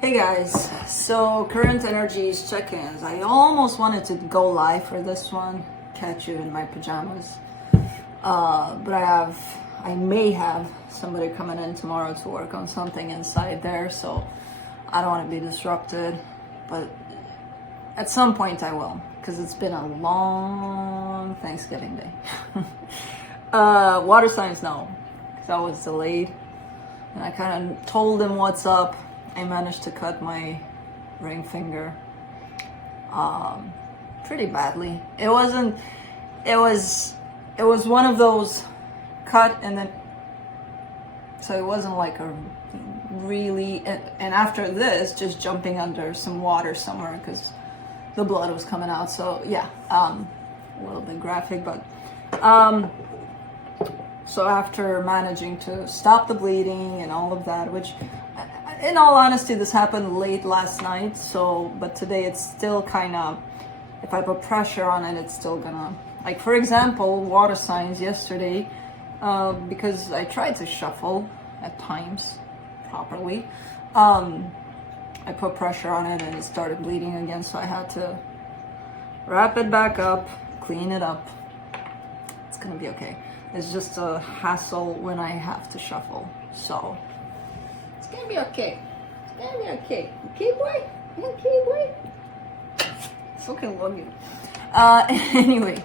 Hey guys, so current energies check-ins. I almost wanted to go live for this one, catch you in my pajamas, but I may have somebody coming in tomorrow to work on something inside there, so I don't want to be disrupted, but at some point I will, because it's been a long Thanksgiving day. Water signs, no, because I was delayed, and I kind of told them what's up. I managed to cut my ring finger pretty badly. It was one of those cut and then, so it wasn't like a really, and after this, just jumping under some water somewhere because the blood was coming out. So yeah, a little bit graphic, but so after managing to stop the bleeding and all of that, which in all honesty, this happened late last night, so, but today it's still kind of, if I put pressure on it, it's still gonna, like for example, water signs yesterday, because I tried to shuffle at times properly, I put pressure on it and it started bleeding again, so I had to wrap it back up, clean it up. It's gonna be okay. It's just a hassle when I have to shuffle, so it's gonna be okay. It's gonna be okay. Okay, boy? Okay, boy? So can love you. Anyway,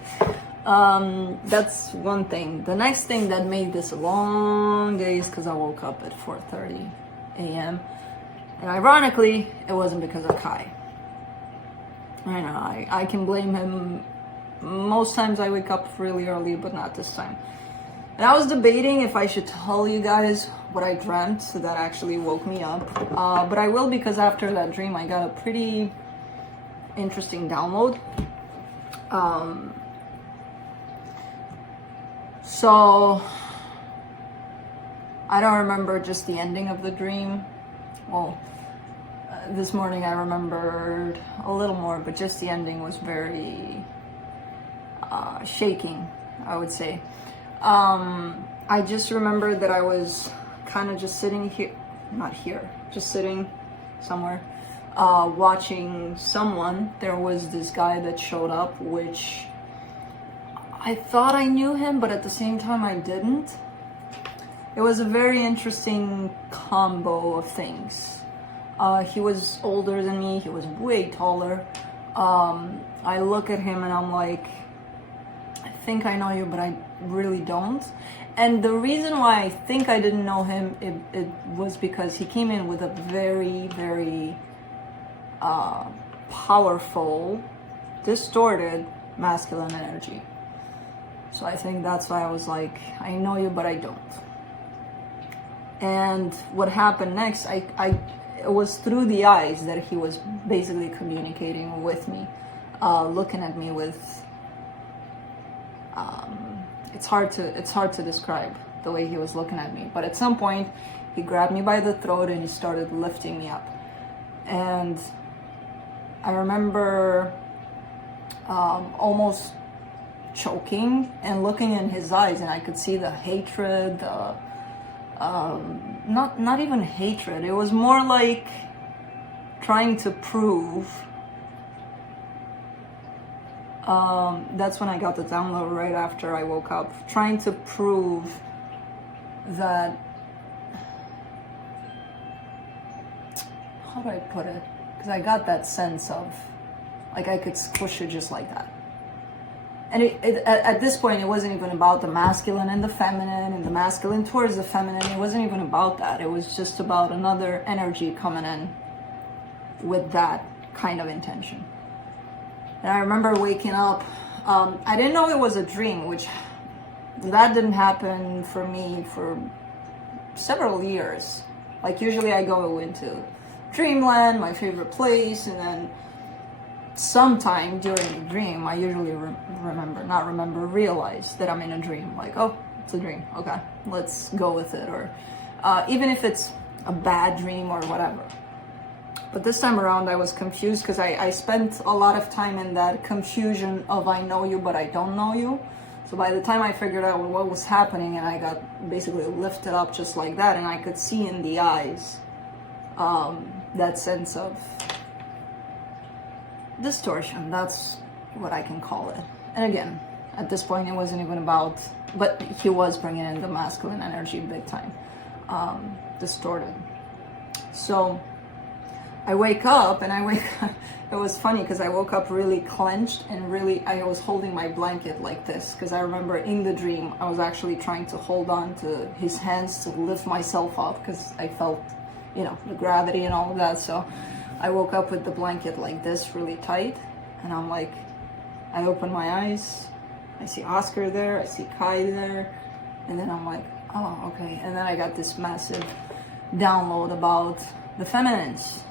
that's one thing. The next thing that made this a long day is because I woke up at 4:30 a.m. And ironically, it wasn't because of Kai. I know, I can blame him. Most times I wake up really early, but not this time. And I was debating if I should tell you guys what I dreamt that actually woke me up. But I will, because after that dream, I got a pretty interesting download. So I don't remember just the ending of the dream. Well, this morning I remembered a little more, but just the ending was very shaking, I would say. I just remember that I was kind of just sitting here, not here, just sitting somewhere, watching someone. There was this guy that showed up, which I thought I knew him, but at the same time I didn't. It was a very interesting combo of things. He was older than me, he was way taller. I look at him and I'm like, I think I know you, but I really don't. And the reason why I think I didn't know him, it was because he came in with a very, very powerful, distorted masculine energy. So I think that's why I was like, I know you, but I don't. And what happened next, it was through the eyes that he was basically communicating with me, looking at me with, it's hard to describe the way he was looking at me. But at some point, he grabbed me by the throat and he started lifting me up. And I remember almost choking and looking in his eyes, and I could see the hatred, not even hatred. It was more like trying to prove. That's when I got the download right after I woke up, trying to prove that, how do I put it? Because I got that sense of, like, I could squish it just like that. And at this point, it wasn't even about the masculine and the feminine and the masculine towards the feminine. It wasn't even about that. It was just about another energy coming in with that kind of intention. And I remember waking up. I didn't know it was a dream, which that didn't happen for me for several years. Like usually I go into dreamland, my favorite place, and then sometime during the dream, I usually realize that I'm in a dream. Like, oh, it's a dream. Okay, let's go with it. Or even if it's a bad dream or whatever. But this time around, I was confused because I spent a lot of time in that confusion of I know you, but I don't know you. So by the time I figured out what was happening, and I got basically lifted up just like that, and I could see in the eyes that sense of distortion. That's what I can call it. And again, at this point, it wasn't even about, but he was bringing in the masculine energy big time, distorted. So I wake up and it was funny because I woke up really clenched and really, I was holding my blanket like this, because I remember in the dream, I was actually trying to hold on to his hands to lift myself up because I felt, you know, the gravity and all of that. So I woke up with the blanket like this, really tight. And I'm like, I open my eyes, I see Oscar there, I see Kai there. And then I'm like, oh, okay. And then I got this massive download about the feminines.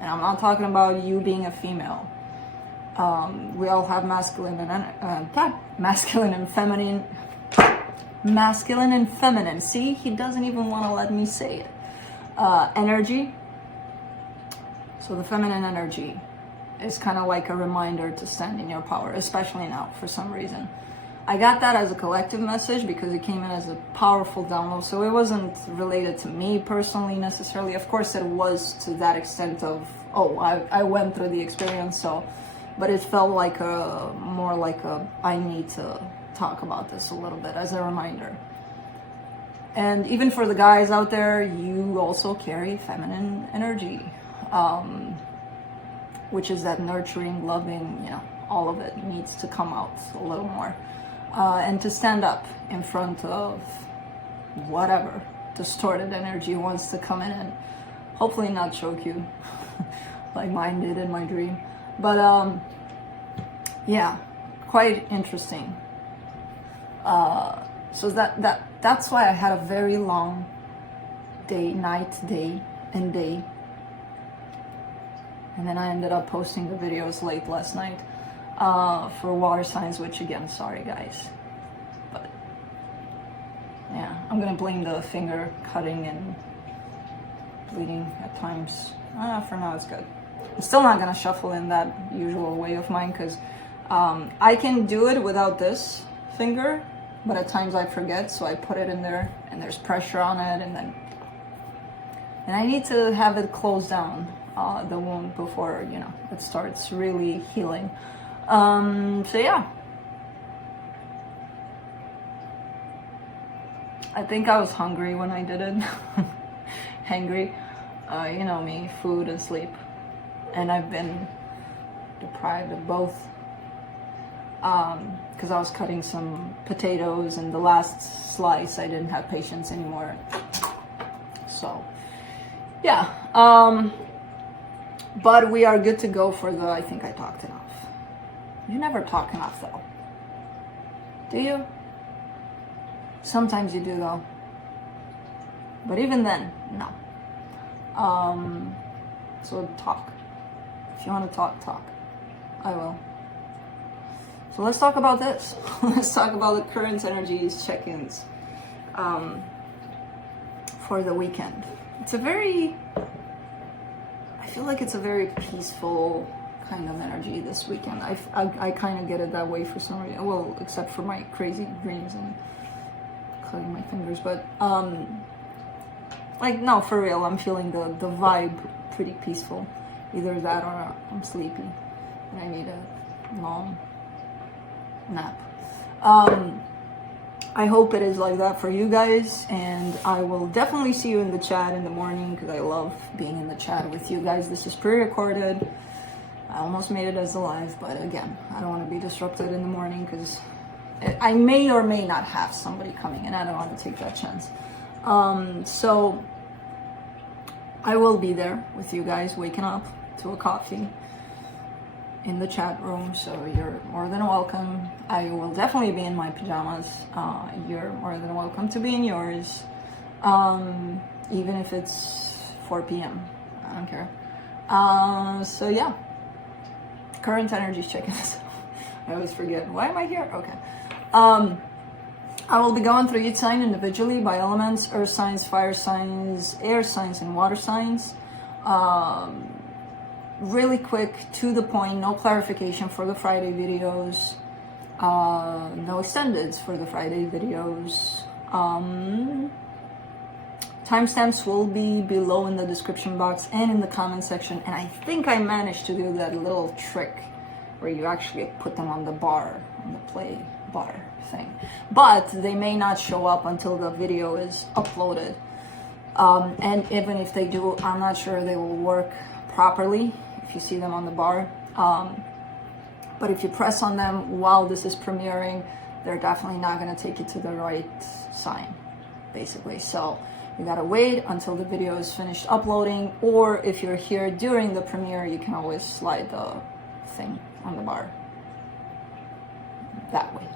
And I'm not talking about you being a female. We all have masculine and feminine. Masculine and feminine. See, he doesn't even want to let me say it. Energy. So the feminine energy is kind of like a reminder to stand in your power, especially now for some reason. I got that as a collective message because it came in as a powerful download. So it wasn't related to me personally necessarily. Of course it was to that extent of, oh, I went through the experience. So, but it felt like more like I need to talk about this a little bit as a reminder. And even for the guys out there, you also carry feminine energy, which is that nurturing, loving, you know, all of it needs to come out a little more. And to stand up in front of whatever distorted energy wants to come in and hopefully not choke you like mine did in my dream. But yeah, quite interesting. So that's why I had a very long day, and day. And then I ended up posting the videos late last night. For water signs, which again, sorry guys, but yeah, I'm gonna blame the finger cutting and bleeding at times. For now it's good. I'm still not gonna shuffle in that usual way of mine because I can do it without this finger, but at times I forget, so I put it in there and there's pressure on it, and I need to have it close down the wound before, you know, it starts really healing. So yeah, I think I was hungry when I did it. Hangry, you know me, food and sleep, and I've been deprived of both, because I was cutting some potatoes and the last slice I didn't have patience anymore. So yeah, but we are good to go for the, I think I talked enough. You never talk enough though. Do you? Sometimes you do though. But even then, no. So talk. If you want to talk, talk. I will. So let's talk about this. Let's talk about the current energies check-ins for the weekend. It's a very, I feel like it's a very peaceful kind of energy this weekend. I kind of get it that way for some reason. Well, except for my crazy dreams and cutting my fingers. But like, no, for real, I'm feeling the vibe pretty peaceful. Either that or I'm sleepy and I need a long nap. I hope it is like that for you guys, and I will definitely see you in the chat in the morning because I love being in the chat with you guys. This is pre-recorded. I almost made it as a live, but again, I don't want to be disrupted in the morning because I may or may not have somebody coming in. I don't want to take that chance. So I will be there with you guys, waking up to a coffee in the chat room, so you're more than welcome. I will definitely be in my pajamas. You're more than welcome to be in yours, even if it's 4 p.m. I don't care. So yeah, current energy check-ins. I always forget. Why am I here? Okay. I will be going through each sign individually by elements: earth signs, fire signs, air signs, and water signs. Really quick, to the point, no clarification for the Friday videos, no extendeds for the Friday videos. Timestamps will be below in the description box and in the comment section. And I think I managed to do that little trick where you actually put them on the bar, on the play bar thing. But they may not show up until the video is uploaded. And even if they do, I'm not sure they will work properly if you see them on the bar. But if you press on them while this is premiering, they're definitely not going to take you to the right sign, basically. So you gotta wait until the video is finished uploading, or if you're here during the premiere, you can always slide the thing on the bar that way.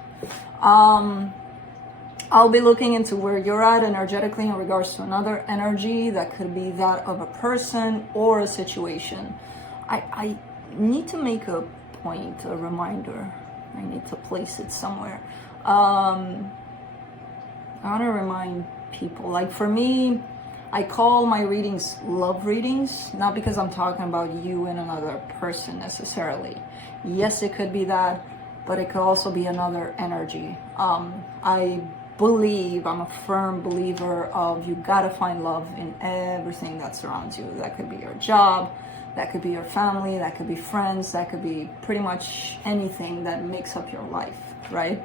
I'll be looking into where you're at energetically in regards to another energy that could be that of a person or a situation. I need to make a point, a reminder. I need to place it somewhere. I want to remind people, like for me, I call my readings love readings, not because I'm talking about you and another person necessarily. Yes, it could be that, but it could also be another energy. I believe, I'm a firm believer of, you gotta find love in everything that surrounds you. That could be your job, that could be your family, that could be friends, that could be pretty much anything that makes up your life, right?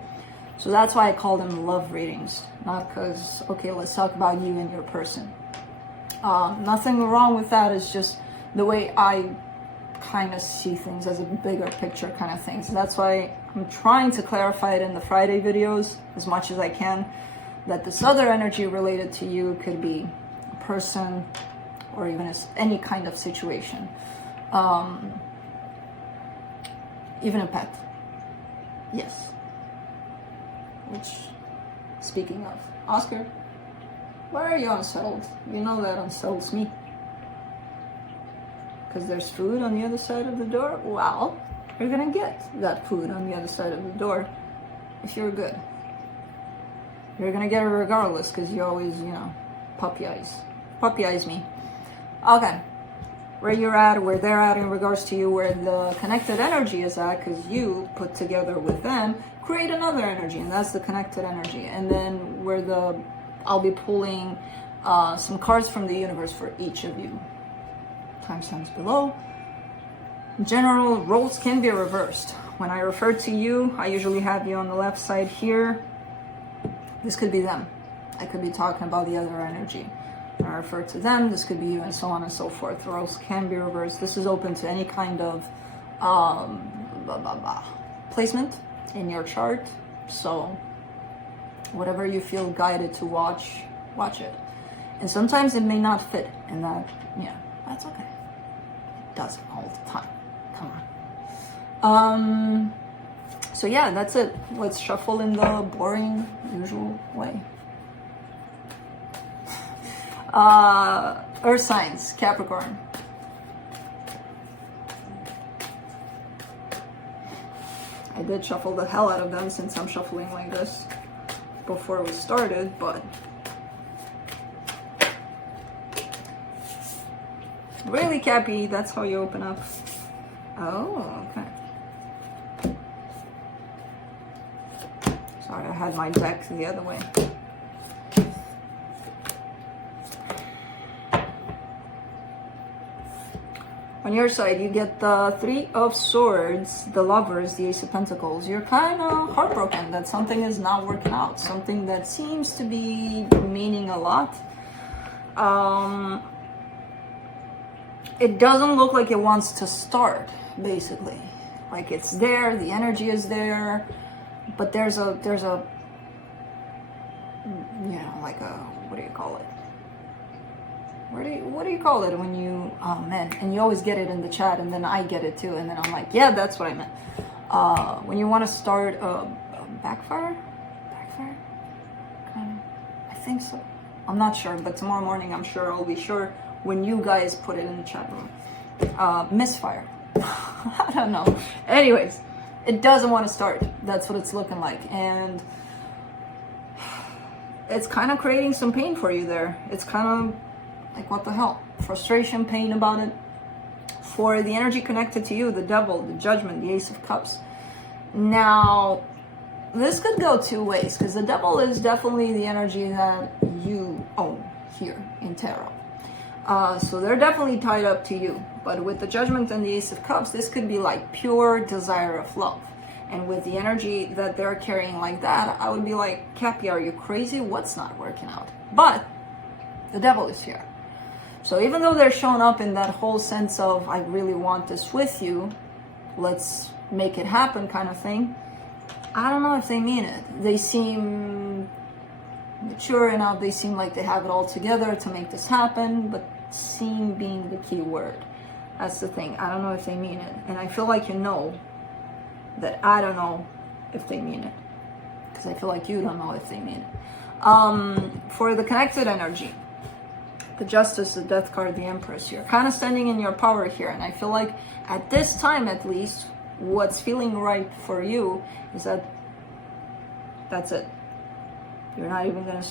So that's why I call them love readings, not because, okay, let's talk about you and your person. Nothing wrong with that. It's just the way I kind of see things as a bigger picture kind of thing. So that's why I'm trying to clarify it in the Friday videos as much as I can, that this other energy related to you could be a person or even any kind of situation. Even a pet. Yes. Which, speaking of, Oscar, why are you unsettled? You know that unsettles me. Because there's food on the other side of the door? Well, you're gonna get that food on the other side of the door if you're good. You're gonna get it regardless, because you always, you know, puppy eyes me. Okay, where you're at, where they're at in regards to you, where the connected energy is at, because you put together with them, create another energy, and that's the connected energy. And then where I'll be pulling some cards from the universe for each of you. Timestamps below. In general, roles can be reversed. When I refer to you, I usually have you on the left side here. This could be them. I could be talking about the other energy. When I refer to them, this could be you, and so on and so forth. The roles can be reversed. This is open to any kind of placement in your chart. So whatever you feel guided to watch it. And sometimes it may not fit, and that, yeah, that's okay. It doesn't all the time. Come on. So yeah, that's it. Let's shuffle in the boring, usual way. Earth signs, Capricorn. I did shuffle the hell out of them since I'm shuffling like this before we started, but really, Cappy, that's how you open up. Oh, okay. Sorry, I had my deck the other way. On your side, you get the Three of Swords, the Lovers, the Ace of Pentacles. You're kind of heartbroken that something is not working out. Something that seems to be meaning a lot. It doesn't look like it wants to start, basically. Like it's there, the energy is there, but there's a, you know, like a, what do you call it? What do you call it when you, oh man, and you always get it in the chat, and then I get it too, and then I'm like, yeah, that's what I meant. When you want to start a backfire, kind of, I think so. I'm not sure, but tomorrow morning I'm sure I'll be sure when you guys put it in the chat room. Misfire. I don't know. Anyways, it doesn't want to start. That's what it's looking like, and it's kind of creating some pain for you there. It's kind of like, what the hell? Frustration, pain about it. For the energy connected to you, the Devil, the Judgment, the Ace of Cups. Now, this could go two ways, because the Devil is definitely the energy that you own here. in tarot. So they're definitely tied up to you. But with the Judgment and the Ace of Cups, this could be like pure desire of love. And with the energy that they're carrying like that, I would be like, Cappy, are you crazy? What's not working out? But the devil is here. So even though they're showing up in that whole sense of, I really want this with you, let's make it happen kind of thing, I don't know if they mean it. They seem mature enough, they seem like they have it all together to make this happen, but seem being the key word. That's the thing. I don't know if they mean it. And I feel like you know that I don't know if they mean it. Because I feel like you don't know if they mean it. For the connected energy, the Justice, the Death card, the Empress, you're kind of standing in your power here. And I feel like at this time, at least, what's feeling right for you is that that's it. You're not even going to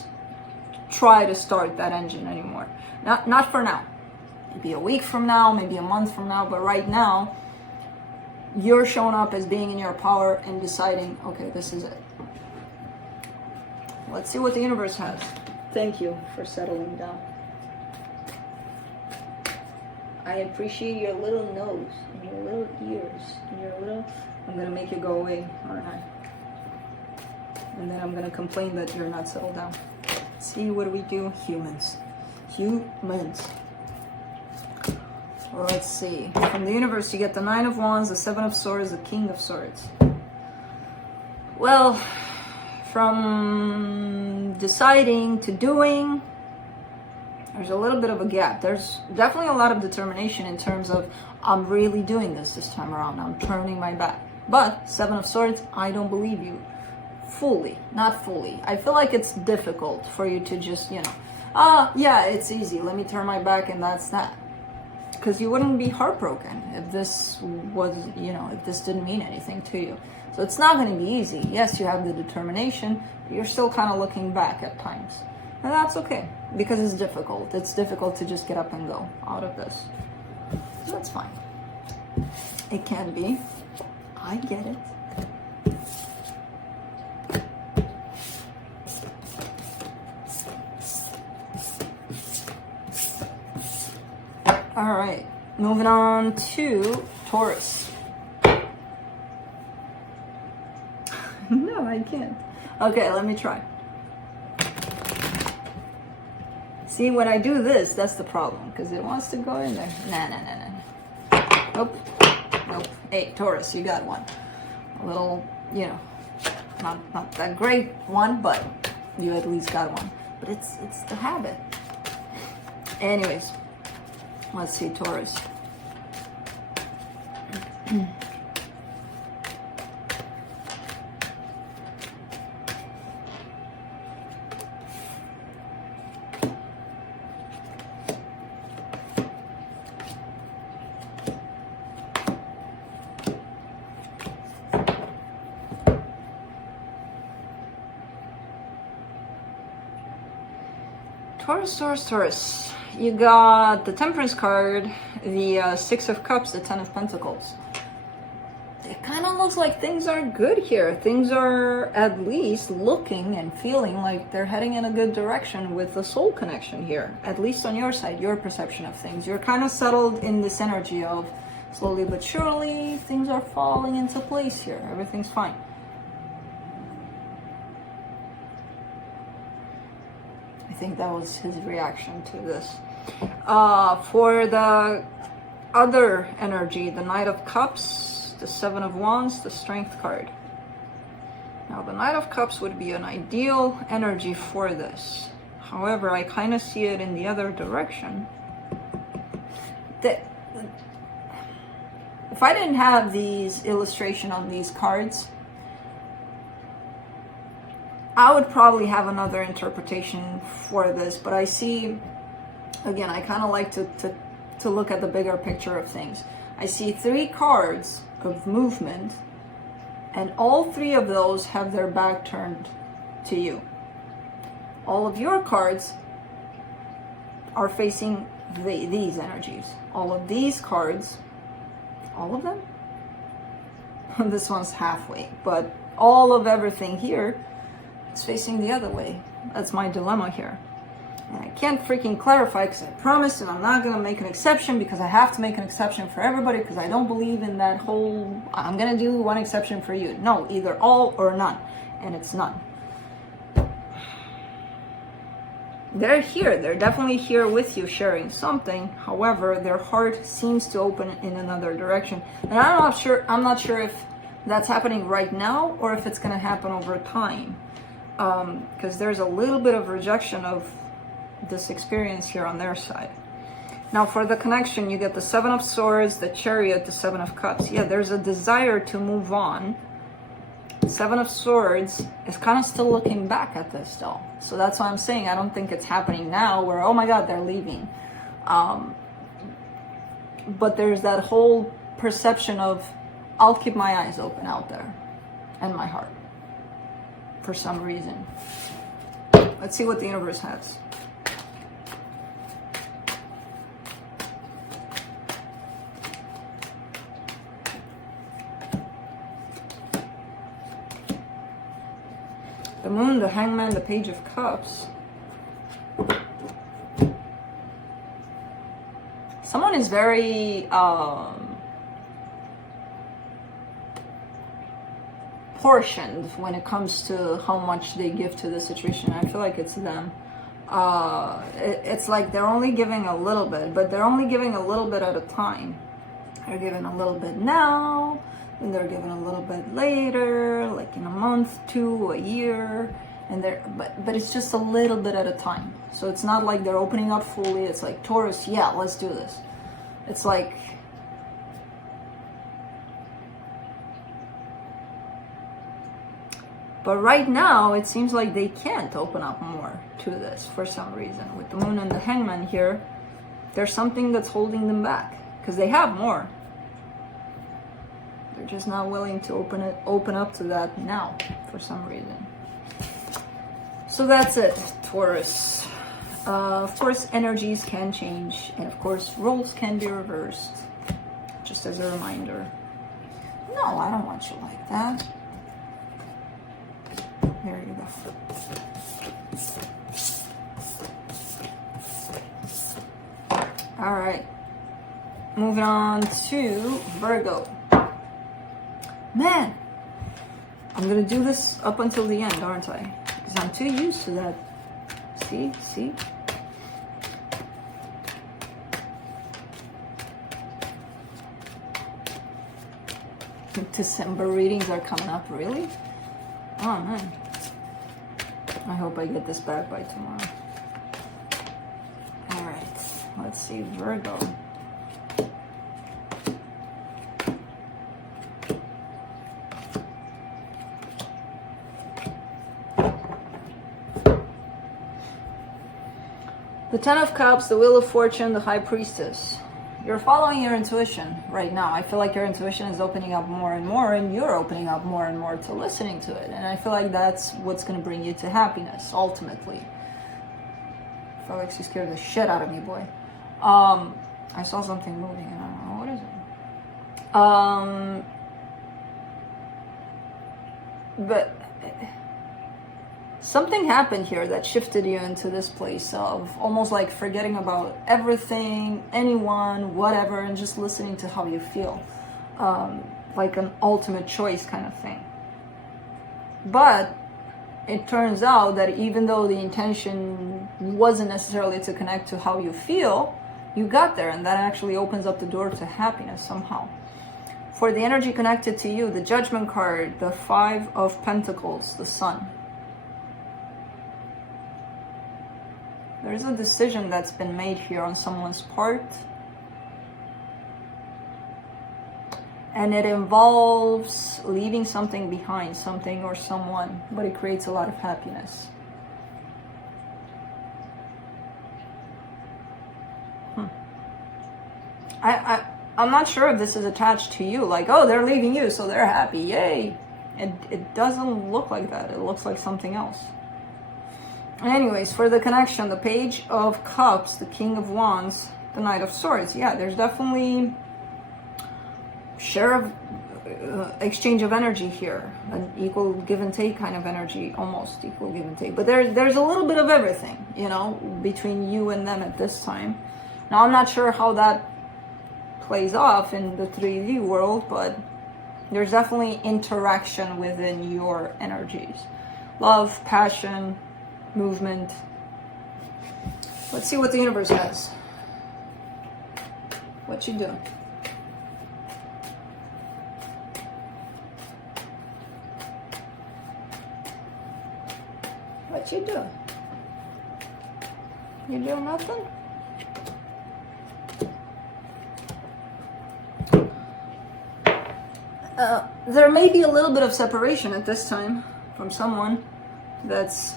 try to start that engine anymore. Not for now. Maybe a week from now, maybe a month from now, but right now, you're showing up as being in your power and deciding, okay, this is it. Let's see what the universe has. Thank you for settling down. I appreciate your little nose and your little ears and your little... I'm going to make you go away, aren't I? And then I'm going to complain that you're not settled down. See, what do we do? Humans. Humans. Well, let's see. From the universe, you get the Nine of Wands, the Seven of Swords, the King of Swords. Well, from deciding to doing, there's a little bit of a gap. There's definitely a lot of determination in terms of, I'm really doing this time around. I'm turning my back. But Seven of Swords, I don't believe you. Fully. Not fully. I feel like it's difficult for you to just, yeah, it's easy. Let me turn my back and that's that. Because you wouldn't be heartbroken if this was, if this didn't mean anything to you. So it's not going to be easy. Yes, you have the determination, but you're still kind of looking back at times. And that's okay, because it's difficult. It's difficult to just get up and go out of this. So that's fine. It can be. I get it. All right, moving on to Taurus. No, I can't. Okay, let me try. See, when I do this, that's the problem, because it wants to go in there. Nah. Nope. Hey, Taurus, you got one. A little, not that great one, but you at least got one. But it's the habit. Anyways. Let's see, Taurus. Taurus. You got the Temperance card, the Six of Cups, the Ten of Pentacles. It kind of looks like things are good here. Things are at least looking and feeling like they're heading in a good direction with the soul connection here. At least on your side, your perception of things. You're kind of settled in this energy of slowly but surely things are falling into place here. Everything's fine. I think that was his reaction to this. For the other energy, the Knight of Cups, the Seven of Wands, the Strength card. Now, the Knight of Cups would be an ideal energy for this. However, I kind of see it in the other direction. If I didn't have these illustration on these cards, I would probably have another interpretation for this, but I see, again, I kind of like to look at the bigger picture of things. I see 3 cards of movement, and all 3 of those have their back turned to you. All of your cards are facing these energies. All of these cards, all of them? This one's halfway, but all of everything here, it's facing the other way. That's my dilemma here. And I can't freaking clarify because I promised, and I'm not going to make an exception because I have to make an exception for everybody because I don't believe in that whole, I'm going to do one exception for you. No, either all or none. And it's none. They're here. They're definitely here with you sharing something. However, their heart seems to open in another direction. And I'm not sure if that's happening right now or if it's going to happen over time. Because there's a little bit of rejection of this experience here on their side. Now for the connection, you get the Seven of Swords, the Chariot, the Seven of Cups. Yeah, there's a desire to move on. Seven of Swords is kind of still looking back at this though. So that's why I'm saying I don't think it's happening now where, oh my God, they're leaving. But there's that whole perception of, I'll keep my eyes open out there and my heart for some reason. Let's see what the universe has. The Moon, the Hangman, the Page of Cups. Someone is very portioned when it comes to how much they give to the situation. I feel like it's them. It's like they're only giving a little bit, but they're only giving a little bit at a time. They're giving a little bit now, and they're giving a little bit later, like in a month, 2, a year, and but it's just a little bit at a time. So it's not like they're opening up fully. It's like, Taurus, yeah, let's do this. It's like, but right now it seems like they can't open up more to this for some reason. With the Moon and the Hangman here, there's something that's holding them back because they have more. They're just not willing to open up to that now for some reason. So that's it, Taurus. Of course, energies can change, and of course, roles can be reversed. Just as a reminder. No, I don't want you like that. There you go. All right. Moving on to Virgo. Man, I'm gonna do this up until the end, aren't I? Because I'm too used to that. See? December readings are coming up, really? Oh man. I hope I get this back by tomorrow. Alright, let's see, Virgo. The Ten of Cups, the Wheel of Fortune, the High Priestess. You're following your intuition right now. I feel like your intuition is opening up more and more, and you're opening up more and more to listening to it. And I feel like that's what's going to bring you to happiness, ultimately. I feel like she scared the shit out of me, boy. I saw something moving, and I don't know, what is it? But something happened here that shifted you into this place of almost like forgetting about everything, anyone, whatever, and just listening to how you feel. Like an ultimate choice kind of thing. But it turns out that even though the intention wasn't necessarily to connect to how you feel, you got there, and that actually opens up the door to happiness somehow. For the energy connected to you, the Judgment card, the Five of Pentacles, the Sun. There's a decision that's been made here on someone's part. And it involves leaving something behind, something or someone, but it creates a lot of happiness. I'm not sure if this is attached to you, like, oh, they're leaving you, so they're happy, yay. It doesn't look like that. It looks like something else. Anyways, for the connection, the Page of Cups, the King of Wands, the Knight of Swords. Yeah, there's definitely exchange of energy here, an equal give and take kind of energy, almost equal give and take. But there's a little bit of everything, you know, between you and them at this time. Now, I'm not sure how that plays off in the 3D world, but there's definitely interaction within your energies. Love, passion, movement. Let's see what the universe has. What you doing? What you doing? You doing nothing? There may be a little bit of separation at this time from someone that's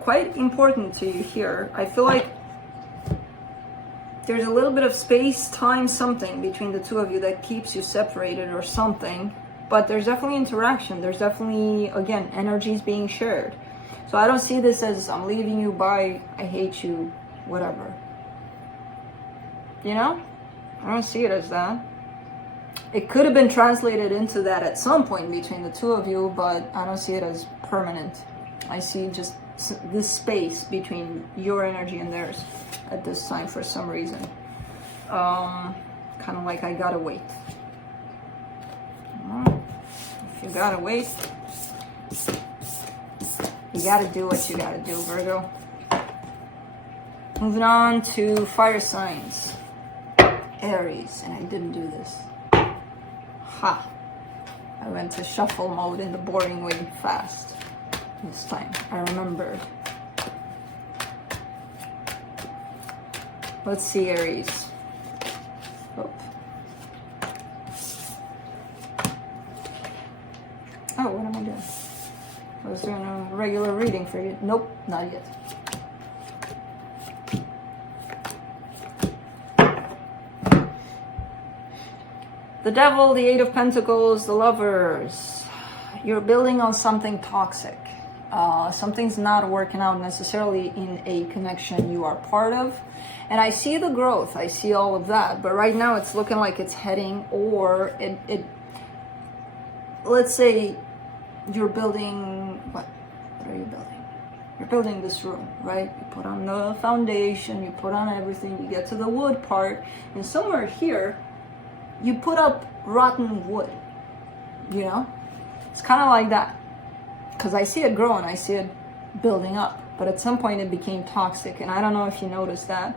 quite important to you here. I feel like there's a little bit of space, time, something between the two of you that keeps you separated or something. But there's definitely interaction. There's definitely, again, energies being shared. So I don't see this as I'm leaving you, bye, I hate you, whatever. You know? I don't see it as that. It could have been translated into that at some point between the two of you, but I don't see it as permanent. I see just this space between your energy and theirs at this time for some reason. Kind of like I gotta wait. If you gotta wait, you gotta do what you gotta do, Virgo. Moving on to fire signs. Aries, and I didn't do this. Ha! I went to shuffle mode in the boring way fast this time. I remembered. Let's see, Aries. Oh. Oh, what am I doing? I was doing a regular reading for you. Nope, not yet. The Devil, the Eight of Pentacles, the Lovers. You're building on something toxic. Something's not working out necessarily in a connection you are part of. And I see the growth. I see all of that. But right now it's looking like it's heading, or it let's say you're building, what are you building? You're building this room, right? You put on the foundation, you put on everything, you get to the wood part, and somewhere here, you put up rotten wood, you know? It's kind of like that. Because I see it growing, I see it building up. But at some point it became toxic, and I don't know if you noticed that.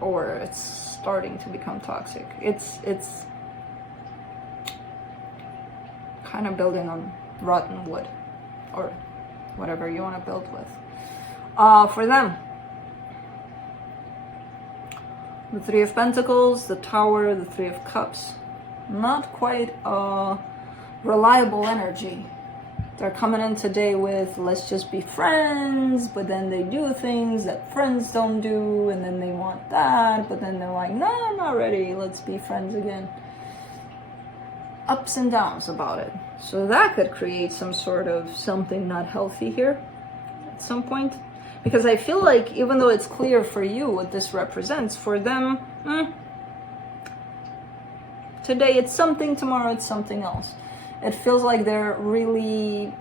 Or it's starting to become toxic. It's kind of building on rotten wood, or whatever you want to build with. For them, the Three of Pentacles, the Tower, the Three of Cups. Not quite a reliable energy. They're coming in today with, let's just be friends, but then they do things that friends don't do, and then they want that, but then they're like, no, I'm not ready, let's be friends again. Ups and downs about it. So that could create some sort of something not healthy here at some point. Because I feel like even though it's clear for you what this represents, for them, today it's something, tomorrow it's something else. It feels like they're really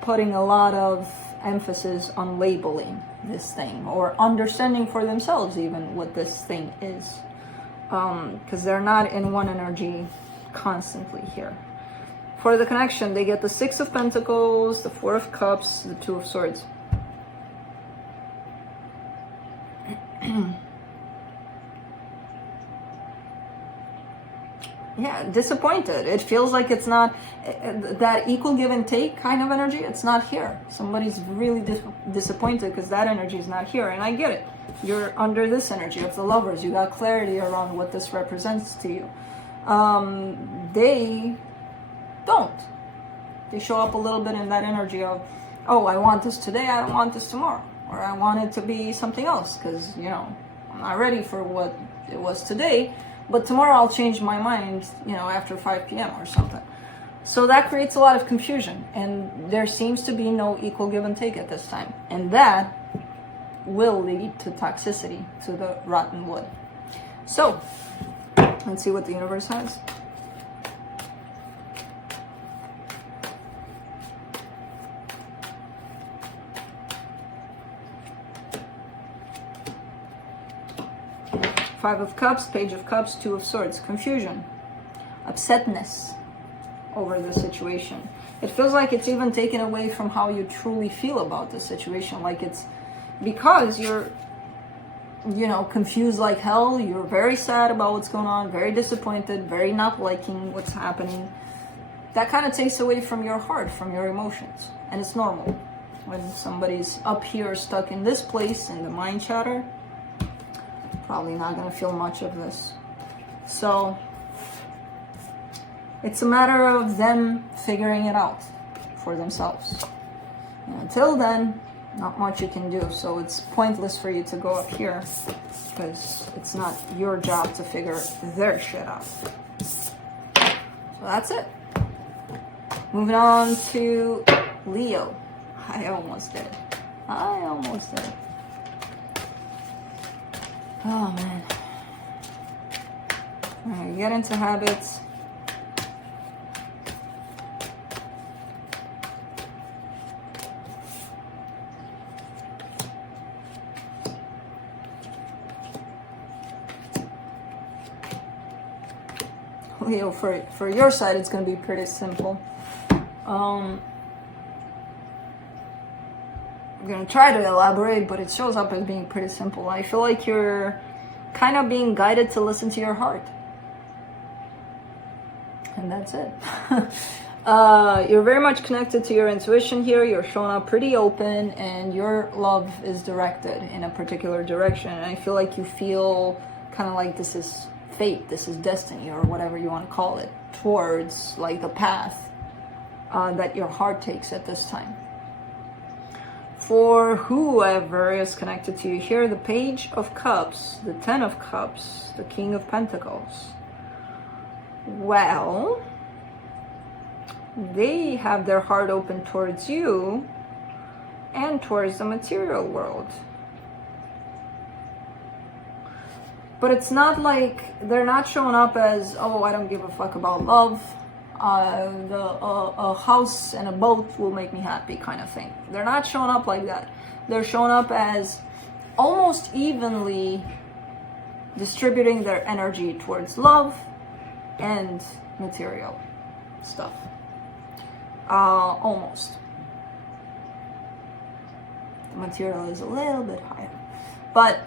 putting a lot of emphasis on labeling this thing, or understanding for themselves even what this thing is. Because they're not in one energy constantly here. For the connection, they get the Six of Pentacles, the Four of Cups, the Two of Swords. Yeah, disappointed. It feels like it's not that equal give and take kind of energy. It's not here. Somebody's really disappointed because that energy is not here. And I get it. You're under this energy of the Lovers. You got clarity around what this represents to you. They don't. They show up a little bit in that energy of, oh, I want this today, I don't want this tomorrow. Or I want it to be something else because, you know, I'm not ready for what it was today. But tomorrow I'll change my mind, you know, after 5 p.m. or something. So that creates a lot of confusion. And there seems to be no equal give and take at this time. And that will lead to toxicity, to the rotten wood. So, Let's see what the universe has. Five of Cups, Page of Cups, Two of Swords. Confusion, upsetness over the situation. It feels like it's even taken away from how you truly feel about the situation. Like it's because you're, you know, confused like hell. You're very sad about what's going on, very disappointed, very not liking what's happening. That kind of takes away from your heart, from your emotions. And it's normal. When somebody's up here stuck in this place in the mind chatter, probably not going to feel much of this. So it's a matter of them figuring it out for themselves. And until then, not much you can do. So it's pointless for you to go up here because it's not your job to figure their shit out. So that's it. Moving on to Leo. I almost did. Oh man. Alright, get into habits. Leo, for your side, it's going to be pretty simple. I'm going to try to elaborate, but it shows up as being pretty simple. I feel like you're kind of being guided to listen to your heart. And that's it. You're very much connected to your intuition here. You're showing up pretty open, and your love is directed in a particular direction. And I feel like you feel kind of like this is fate, this is destiny, or whatever you want to call it, towards like a path that your heart takes at this time. For whoever is connected to you here, the Page of Cups, the Ten of Cups, the King of Pentacles. Well, they have their heart open towards you and towards the material world. But it's not like they're not showing up as, oh, I don't give a fuck about love. A house and a boat will make me happy kind of thing. They're not showing up like that. They're showing up as almost evenly distributing their energy towards love and material stuff. Almost. The material is a little bit higher. But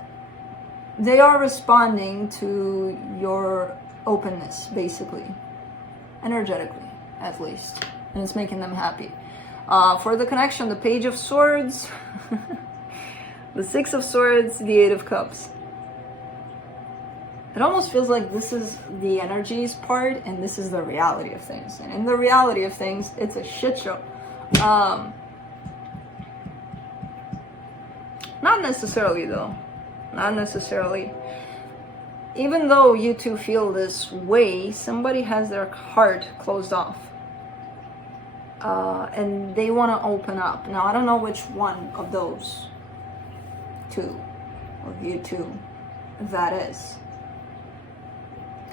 they are responding to your openness, basically. Energetically, at least. And it's making them happy. For the connection, the Page of Swords, the Six of Swords, the Eight of Cups. It almost feels like this is the energies part and this is the reality of things. And in the reality of things, it's a shit show. Not necessarily though. Not necessarily. Even though you two feel this way, somebody has their heart closed off. And they want to open up. Now, I don't know which one of those two, of you two, that is.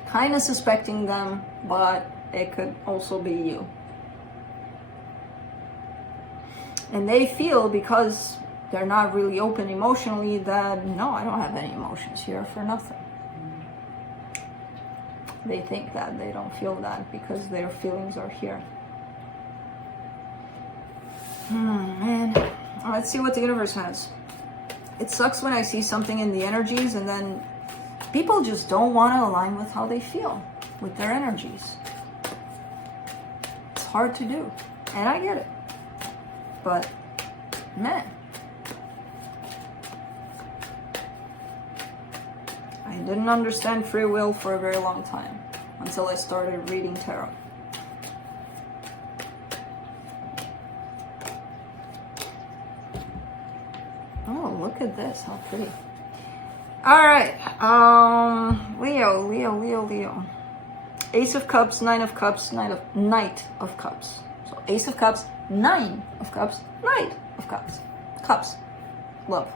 Kind of suspecting them, but it could also be you. And they feel, because they're not really open emotionally, that, no, I don't have any emotions here for nothing. They think that, they don't feel that because their feelings are here. Man. Let's see what the universe has. It sucks when I see something in the energies and then people just don't want to align with how they feel, with their energies. It's hard to do, and I get it. But, man. I didn't understand free will for a very long time, until I started reading tarot. Oh, look at this, how pretty. Alright, Leo. Ace of Cups, Nine of Cups, Knight of Cups. So Ace of Cups, Nine of Cups, Knight of Cups. Cups. Love.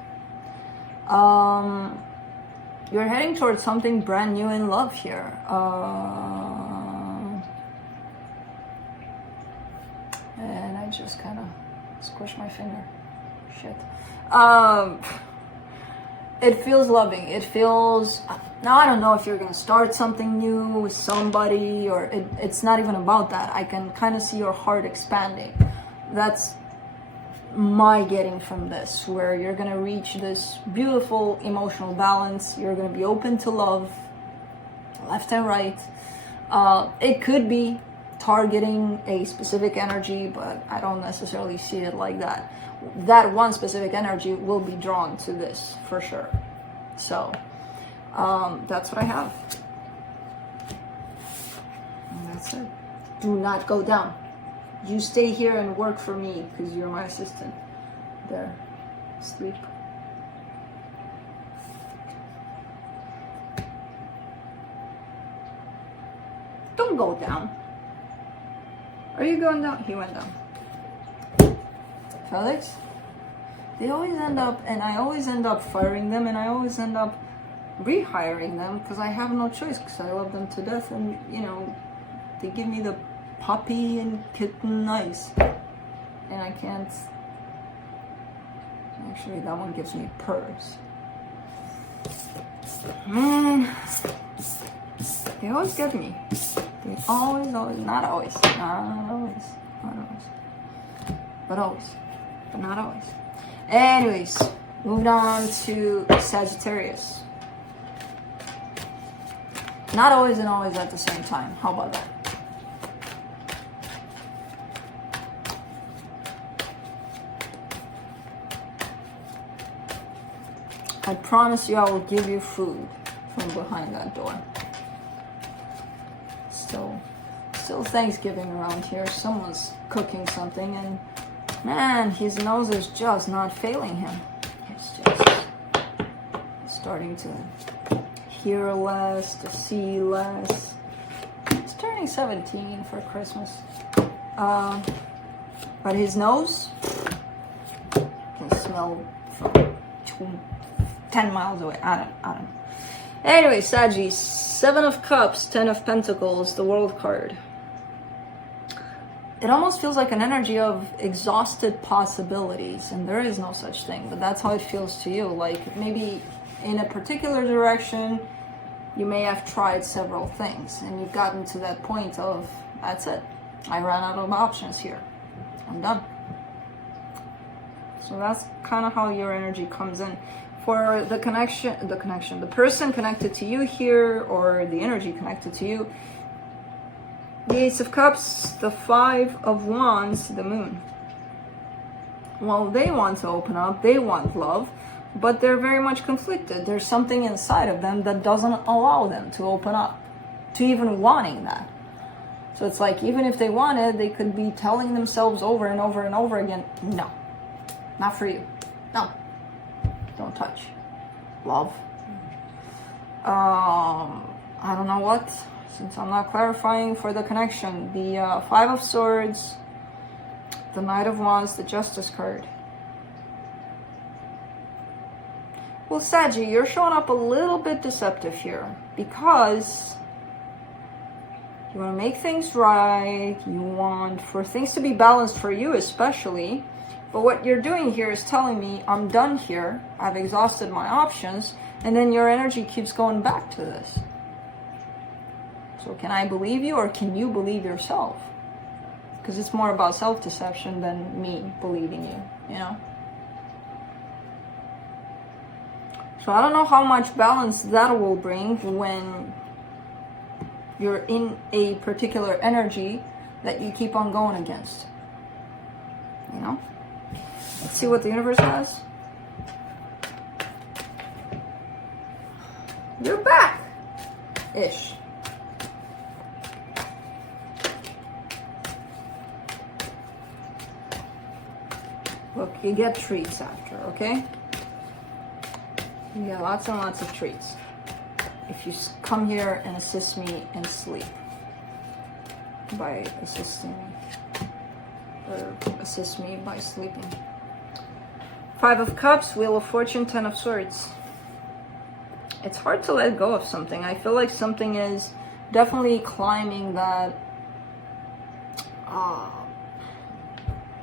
You're heading towards something brand new in love here. And I just kind of squished my finger. Shit. It feels loving. It feels... Now, I don't know if you're going to start something new with somebody, or it's not even about that. I can kind of see your heart expanding. That's my getting from this, where you're going to reach this beautiful emotional balance. You're going to be open to love, left and right. It could be targeting a specific energy, but I don't necessarily see it like that. That one specific energy will be drawn to this for sure. So that's what I have. And that's it. Do not go down. You stay here and work for me because you're my assistant. There. Sleep. Don't go down. Are you going down? He went down. Felix? They always end up, and I always end up firing them, and I always end up rehiring them because I have no choice because I love them to death, and you know, they give me the puppy and kitten nice, and I can't. Actually, that one gives me purrs. Man, they always get me. They always, not always, but always, but not always. Anyways, moving on to Sagittarius. Not always and always at the same time. How about that? I promise you I will give you food from behind that door. Still Thanksgiving around here. Someone's cooking something and man, his nose is just not failing him. It's just starting to hear less, to see less. He's turning 17 for Christmas. But his nose can smell from 10 miles away. I don't know. Anyway, Saggy, 7 of Cups, 10 of Pentacles, the World card. It almost feels like an energy of exhausted possibilities, and there is no such thing, but that's how it feels to you. Like maybe in a particular direction, you may have tried several things, and you've gotten to that point of, that's it. I ran out of options here. I'm done. So that's kind of how your energy comes in. For the the person connected to you here, or the energy connected to you, the Ace of Cups, the 5 of Wands, the Moon. Well, they want to open up, they want love, but they're very much conflicted. There's something inside of them that doesn't allow them to open up, to even wanting that. So it's like, even if they wanted, they could be telling themselves over and over and over again, no, not for you. No, don't touch. Love. I don't know what. Since I'm not clarifying for the connection, the 5 of Swords, the Knight of Wands, the Justice card. Well, Saggy, you're showing up a little bit deceptive here because you want to make things right, you want for things to be balanced for you especially, but what you're doing here is telling me, I'm done here, I've exhausted my options, and then your energy keeps going back to this. So can I believe you, or can you believe yourself? Because it's more about self-deception than me believing you, you know? So I don't know how much balance that will bring when you're in a particular energy that you keep on going against. You know? Let's see what the universe has. You're back! Ish. Look, you get treats after, okay? You get lots and lots of treats if you come here and assist me in sleep by assisting me, or assist me by sleeping. 5 of Cups, Wheel of Fortune, 10 of Swords. it's hard to let go of something. I feel like something is definitely climbing that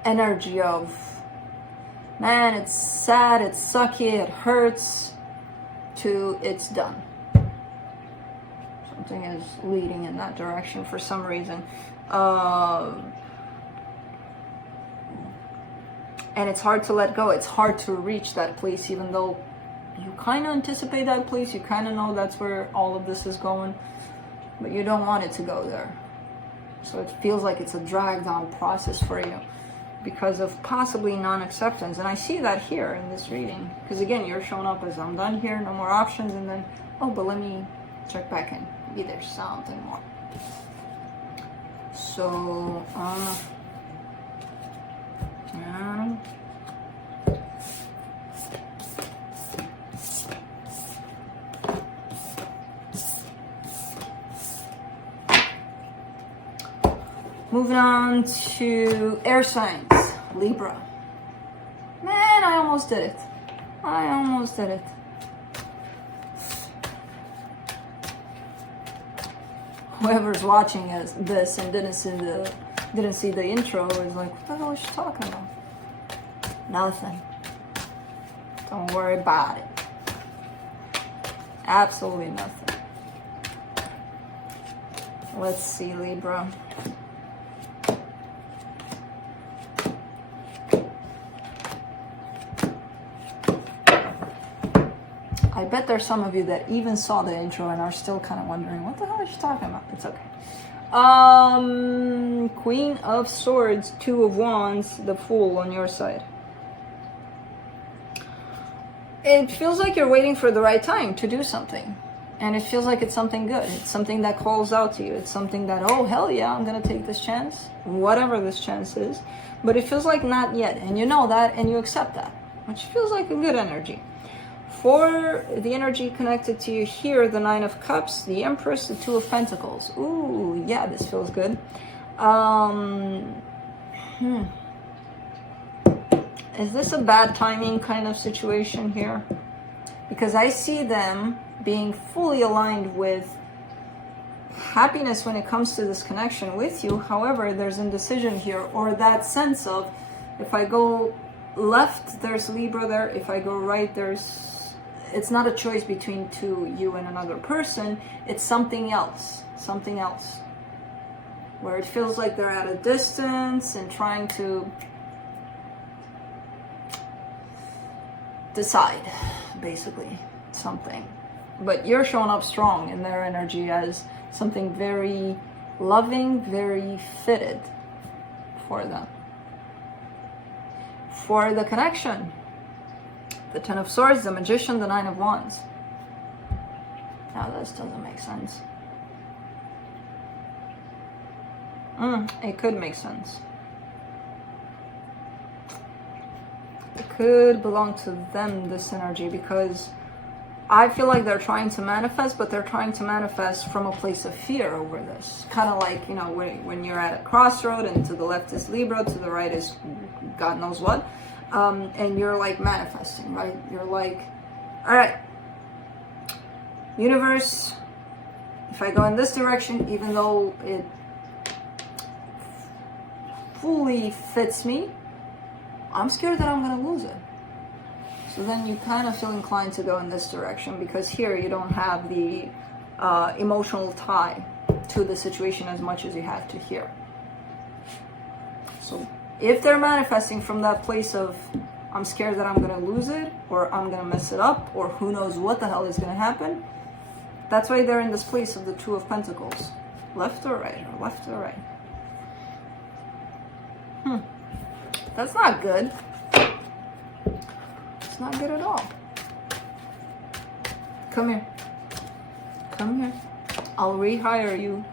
energy of, man, it's sad, it's sucky, it hurts, to it's done. Something is leading in that direction for some reason. And it's hard to let go. It's hard to reach that place, even though you kind of anticipate that place. You kind of know that's where all of this is going, but you don't want it to go there. So it feels like it's a dragged on process for you because of possibly non-acceptance. And I see that here in this reading, because again, you're showing up as I'm done here, no more options, and then, oh, but let me check back in. Maybe there's something more. So, moving on to air signs, Libra. Man, I almost did it. I almost did it. Whoever's watching this and didn't see the intro is like, what the hell is she talking about? Nothing. Don't worry about it. Absolutely nothing. Let's see, Libra. I bet there's some of you that even saw the intro and are still kind of wondering, what the hell is she talking about? It's okay. Queen of Swords, Two of Wands, the Fool on your side. It feels like you're waiting for the right time to do something. And it feels like it's something good. It's something that calls out to you. It's something that, oh, hell yeah, I'm going to take this chance. Whatever this chance is. But it feels like not yet. And you know that and you accept that. Which feels like a good energy. For the energy connected to you here, the Nine of Cups, the Empress, the Two of Pentacles. Ooh, yeah, this feels good. Is this a bad timing kind of situation here? Because I see them being fully aligned with happiness when it comes to this connection with you. However, there's indecision here, or that sense of, if I go left, there's Libra there. If I go right, it's not a choice between you and another person. It's something else. Something else. Where it feels like they're at a distance and trying to decide, basically, something. But you're showing up strong in their energy as something very loving, very fitted for them. For the connection, the Ten of Swords, the Magician, the Nine of Wands. Now this doesn't make sense. It could make sense. It could belong to them, this energy, because I feel like they're trying to manifest, but they're trying to manifest from a place of fear over this. Kind of like, you know, when you're at a crossroad and to the left is Libra, to the right is God knows what. And you're like manifesting, right? You're like, all right, universe, if I go in this direction, even though it fully fits me, I'm scared that I'm going to lose it. So then you kind of feel inclined to go in this direction, because here you don't have the emotional tie to the situation as much as you have to here. So if they're manifesting from that place of, I'm scared that I'm going to lose it, or I'm going to mess it up, or who knows what the hell is going to happen, that's why they're in this place of the Two of Pentacles. Left or right, or left or right. That's not good. It's not good at all. Come here. Come here. I'll rehire you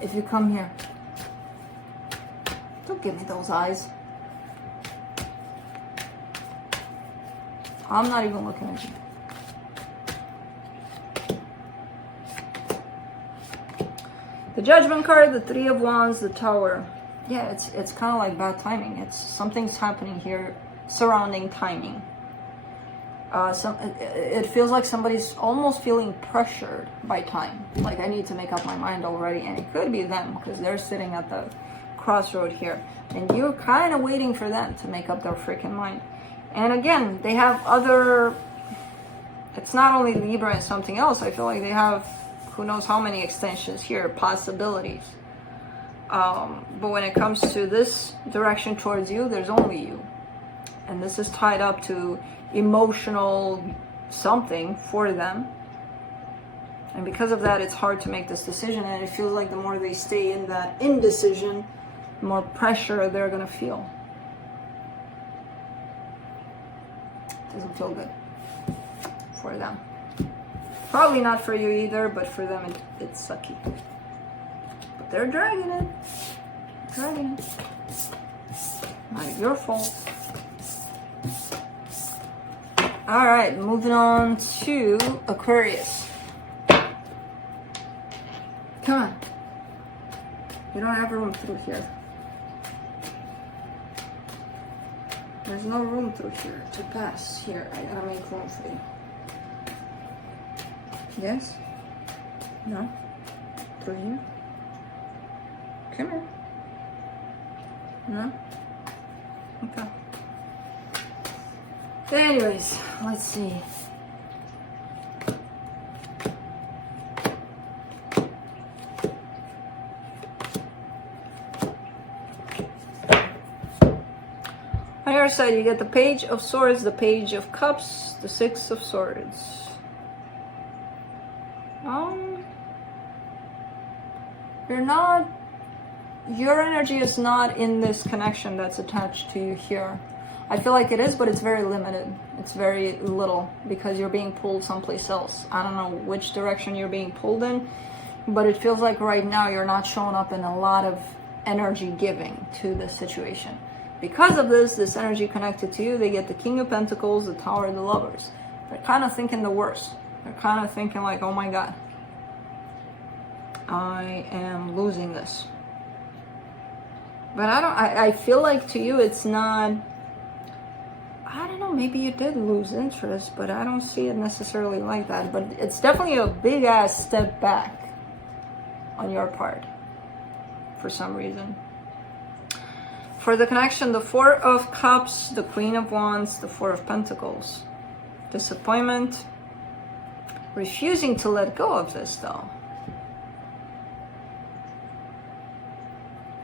if you come here. Don't give me those eyes. I'm not even looking at you. The Judgment card, the Three of Wands, the Tower. Yeah, it's kind of like bad timing. It's something's happening here surrounding timing. It feels like somebody's almost feeling pressured by time. Like, I need to make up my mind already, and it could be them because they're sitting at the crossroad here, and you're kind of waiting for them to make up their freaking mind. And again, they have other. It's not only Libra and something else. I feel like they have who knows how many extensions here, possibilities. But when it comes to this direction towards you, there's only you. And this is tied up to emotional something for them. And because of that, it's hard to make this decision. And it feels like the more they stay in that indecision, the more pressure they're going to feel. Doesn't feel good for them. Probably not for you either, but for them it's sucky. But they're dragging it. Dragging it. Not your fault. Alright, moving on to Aquarius. Come on. You don't have room through here. There's no room through here to pass. Here, I gotta make room for you. Yes? No? Through here? Come here. No? Okay. Anyways, let's see. On your side, you get the Page of Swords, the Page of Cups, the Six of Swords. Your energy is not in this connection that's attached to you here. I feel like it is, but it's very limited. It's very little because you're being pulled someplace else. I don't know which direction you're being pulled in, but it feels like right now you're not showing up in a lot of energy giving to this situation. Because of this energy connected to you, they get the King of Pentacles, the Tower, and the Lovers. They're kind of thinking the worst. They're kind of thinking like, oh my God, I am losing this. But I feel like to you it's not, I don't know, maybe you did lose interest, but I don't see it necessarily like that. But it's definitely a big ass step back on your part for some reason. For the connection, the Four of Cups, the Queen of Wands, the Four of Pentacles. Disappointment. Refusing to let go of this though.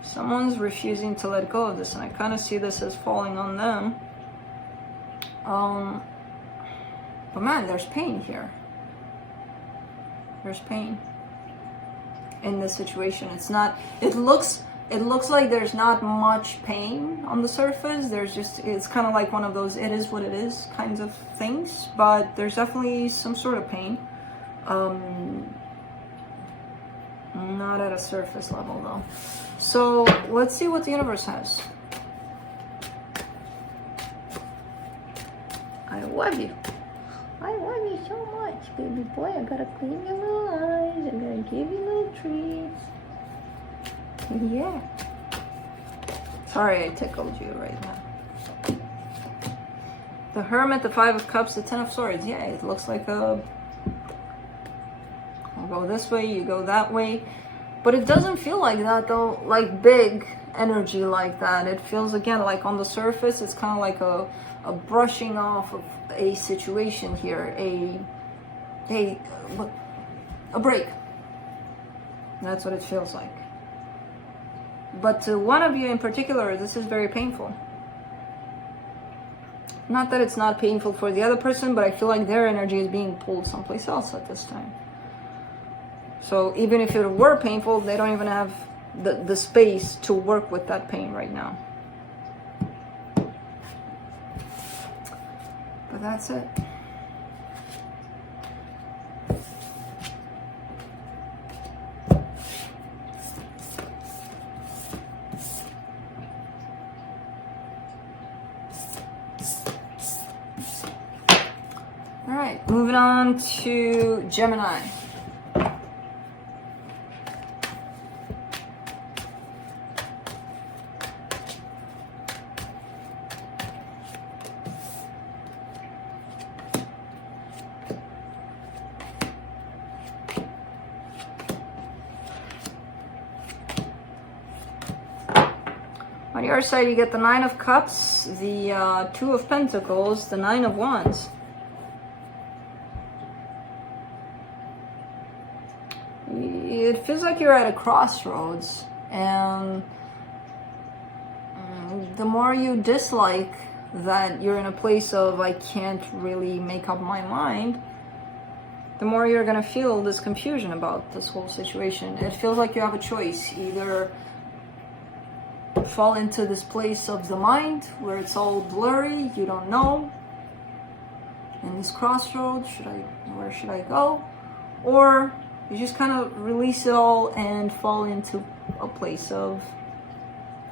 Someone's refusing to let go of this, and I kind of see this as falling on them. But man, there's pain here. There's pain in this situation. It's not, it looks like there's not much pain on the surface. There's just, it's kind of like one of those it is what it is kinds of things, but there's definitely some sort of pain. Not at a surface level though. So let's see what the universe has. I love you. I love you so much, baby boy. I gotta clean your little eyes. I gotta give you little treats. Yeah. Sorry I tickled you right now. The Hermit, the Five of Cups, the Ten of Swords. Yeah, it looks like a... I'll go this way, you go that way. But it doesn't feel like that though, like big energy like that. It feels, again, like on the surface, it's kind of like a brushing off of a situation here, a break. That's what it feels like. But to one of you in particular, this is very painful. Not that it's not painful for the other person, but I feel like their energy is being pulled someplace else at this time. So even if it were painful, they don't even have the space to work with that pain right now. But that's it. All right, moving on to Gemini. your side, you get the Nine of Cups, the Two of Pentacles, the Nine of Wands. It feels like you're at a crossroads, and the more you dislike that you're in a place of I can't really make up my mind, the more you're gonna feel this confusion about this whole situation. It feels like you have a choice: either fall into this place of the mind where it's all blurry, you don't know, in this crossroads, where should I go? Or you just kind of release it all and fall into a place of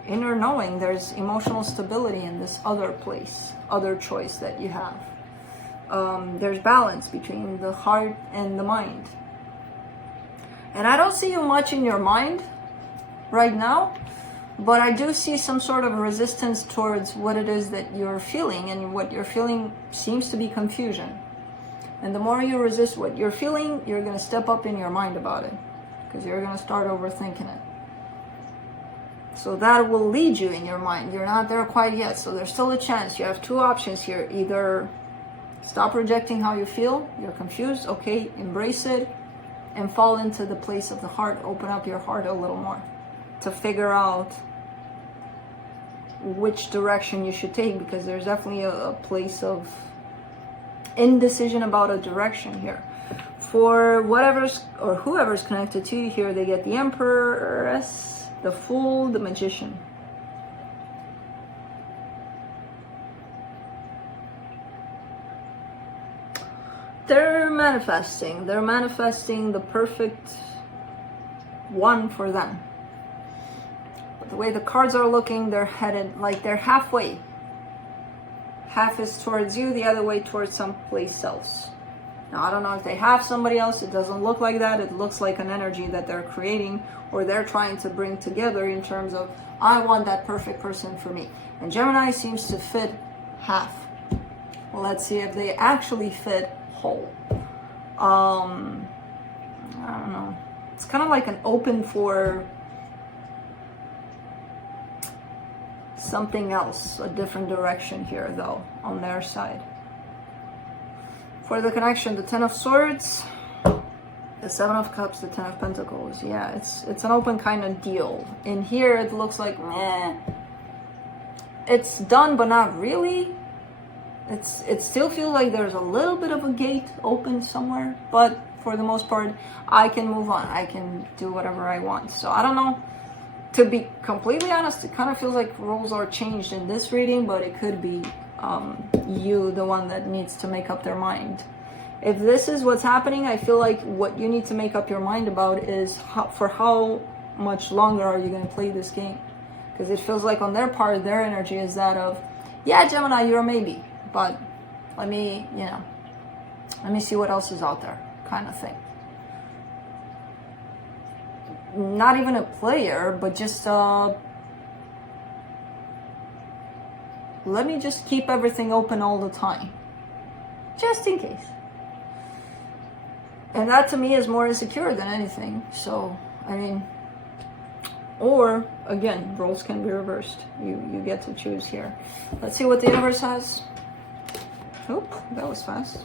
inner knowing. There's emotional stability in this other place, other choice that you have. There's balance between the heart and the mind. And I don't see you much in your mind right now, but I do see some sort of resistance towards what it is that you're feeling, and what you're feeling seems to be confusion. And the more you resist what you're feeling, you're going to step up in your mind about it, because you're going to start overthinking it. So that will lead you in your mind. You're not there quite yet, so there's still a chance. You have two options here. Either stop rejecting how you feel, you're confused, okay, embrace it, and fall into the place of the heart. Open up your heart a little more to figure out which direction you should take, because there's definitely a place of indecision about a direction here. For whatever's or whoever's connected to you here, they get the Empress, the Fool, the Magician. They're manifesting the perfect one for them. But the way the cards are looking, they're headed, like they're halfway. Half is towards you, the other way towards someplace else. Now, I don't know if they have somebody else. It doesn't look like that. It looks like an energy that they're creating, or they're trying to bring together in terms of, I want that perfect person for me. And Gemini seems to fit half. Well, let's see if they actually fit whole. I don't know. It's kind of like an open for something else, a different direction here though, on their side. For the connection, the Ten of Swords, the Seven of Cups, the Ten of Pentacles. Yeah, it's an open kind of deal. In here, it looks like, meh. It's done, but not really. It still feels like there's a little bit of a gate open somewhere, but for the most part, I can move on. I can do whatever I want. So I don't know. To be completely honest, it kind of feels like roles are changed in this reading, but it could be you, the one that needs to make up their mind. If this is what's happening, I feel like what you need to make up your mind about is for how much longer are you going to play this game? Because it feels like on their part, their energy is that of, yeah, Gemini, you're a maybe, but let me see what else is out there, kind of thing. Not even a player, but just let me just keep everything open all the time, just in case. And that to me is more insecure than anything. So I mean, or again, roles can be reversed. You get to choose here. Let's see what the universe has. Oop, that was fast.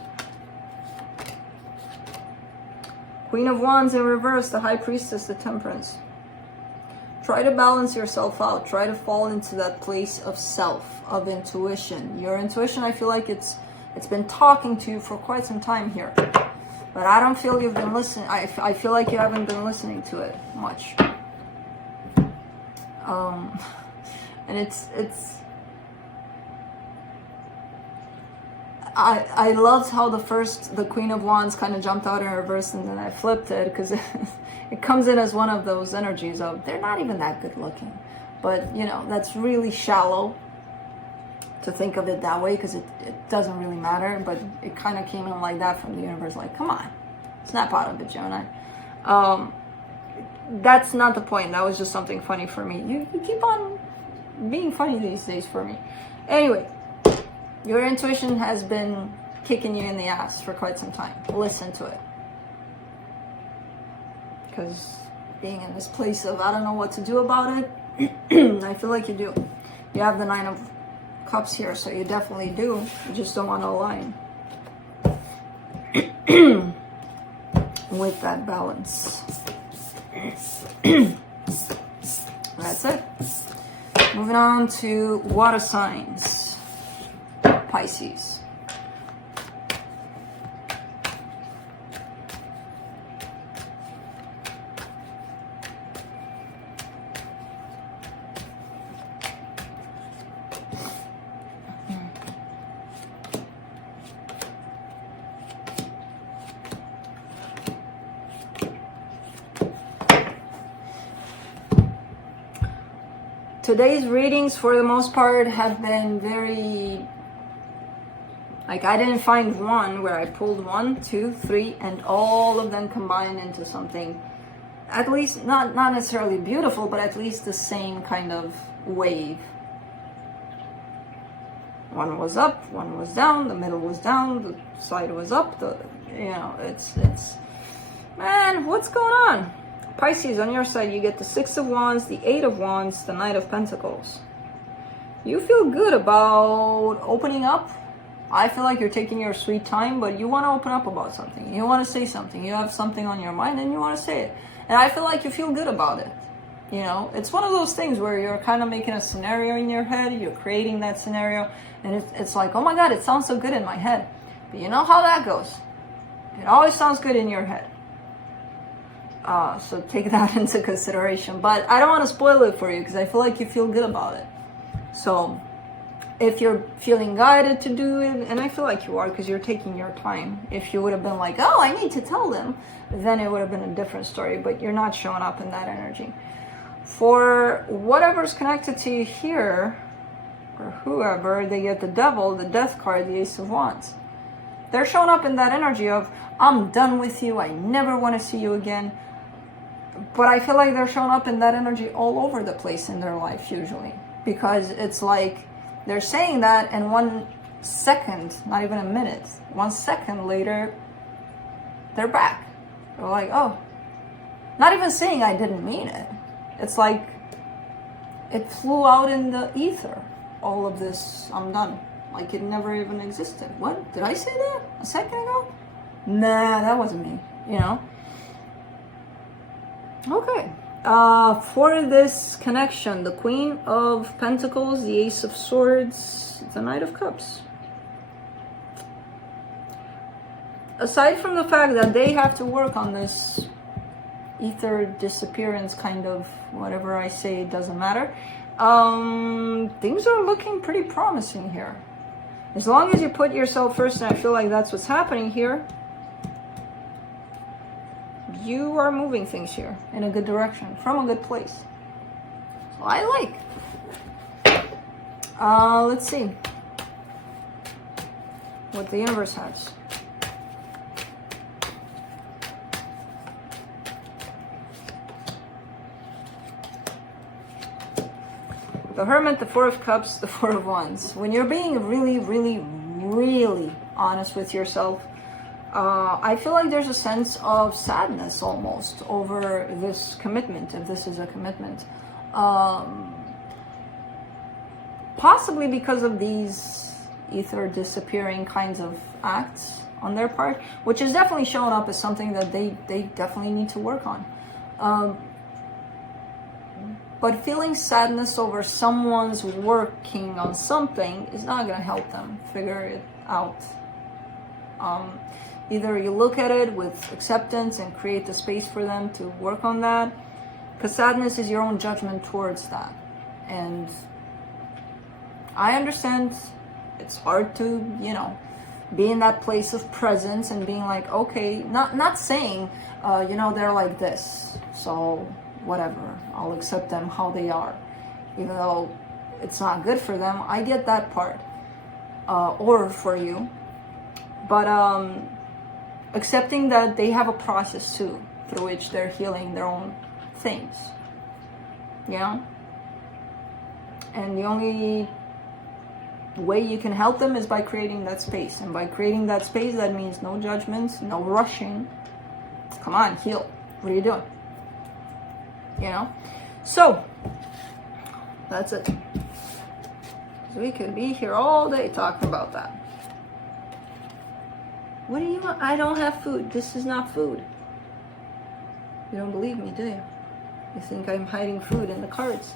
Queen of Wands in reverse, the High Priestess, the Temperance. Try to balance yourself out. Try to fall into that place of self, of intuition. Your intuition, I feel like it's been talking to you for quite some time here. But I don't feel you've been listening. I feel like you haven't been listening to it much. And I loved how the Queen of Wands kind of jumped out in reverse, and then I flipped it because it comes in as one of those energies of they're not even that good looking. But, you know, that's really shallow to think of it that way, because it doesn't really matter. But it kind of came in like that from the universe, like, come on, snap out of it, Gemini. That's not the point. That was just something funny for me. You keep on being funny these days for me. Anyway. Your intuition has been kicking you in the ass for quite some time. Listen to it. Because being in this place of I don't know what to do about it, I feel like you do. You have the Nine of Cups here, so you definitely do. You just don't want to align with that balance. That's it. Moving on to water signs. Pisces. Today's readings, for the most part, have been very, like, I didn't find one where I pulled 1, 2, 3, and all of them combined into something, at least not necessarily beautiful, but at least the same kind of wave. One was up, one was down, the middle was down, the side was up. It's man, what's going on? Pisces, on your side, you get the Six of Wands, the Eight of Wands, the Knight of Pentacles. You feel good about opening up. I feel like you're taking your sweet time, but you want to open up about something. You want to say something. You have something on your mind and you want to say it. And I feel like you feel good about it. You know, it's one of those things where you're kind of making a scenario in your head. You're creating that scenario. And it's like, oh my God, it sounds so good in my head. But you know how that goes. It always sounds good in your head. So take that into consideration. But I don't want to spoil it for you because I feel like you feel good about it. So if you're feeling guided to do it, and I feel like you are because you're taking your time. If you would have been like, oh, I need to tell them, then it would have been a different story. But you're not showing up in that energy. For whatever's connected to you here, or whoever, they get the Devil, the Death card, the Ace of Wands. They're showing up in that energy of, I'm done with you. I never want to see you again. But I feel like they're showing up in that energy all over the place in their life usually. Because it's like they're saying that, and 1 second, not even a minute, 1 second later, they're back. They're like, oh, not even saying I didn't mean it. It's like it flew out in the ether. All of this, I'm done. Like it never even existed. What? Did I say that a second ago? Nah, that wasn't me, you know? Okay. For this connection, the Queen of Pentacles, the Ace of Swords, the Knight of Cups. Aside from the fact that they have to work on this ether disappearance kind of, whatever I say, it doesn't matter. Things are looking pretty promising here. As long as you put yourself first, and I feel like that's what's happening here, you are moving things here in a good direction, from a good place. So I like. Let's see what the universe has. The Hermit, the Four of Cups, the Four of Wands. When you're being really, really, really honest with yourself, I feel like there's a sense of sadness almost over this commitment, if this is a commitment. Possibly because of these ether disappearing kinds of acts on their part, which is definitely showing up as something that they definitely need to work on. But feeling sadness over someone's working on something is not going to help them figure it out. Either you look at it with acceptance and create the space for them to work on that, because sadness is your own judgment towards that. And I understand it's hard to, you know, be in that place of presence and being like, okay, not saying, you know, they're like this, so whatever, I'll accept them how they are, even though it's not good for them. I get that part, or for you, but accepting that they have a process too, through which they're healing their own things, you know? And the only way you can help them is by creating that space. And by creating that space, that means no judgments, no rushing. Come on, heal. What are you doing? You know? So, that's it. We could be here all day talking about that. What do you want? I don't have food. This is not food. You don't believe me, do you? You think I'm hiding food in the cards?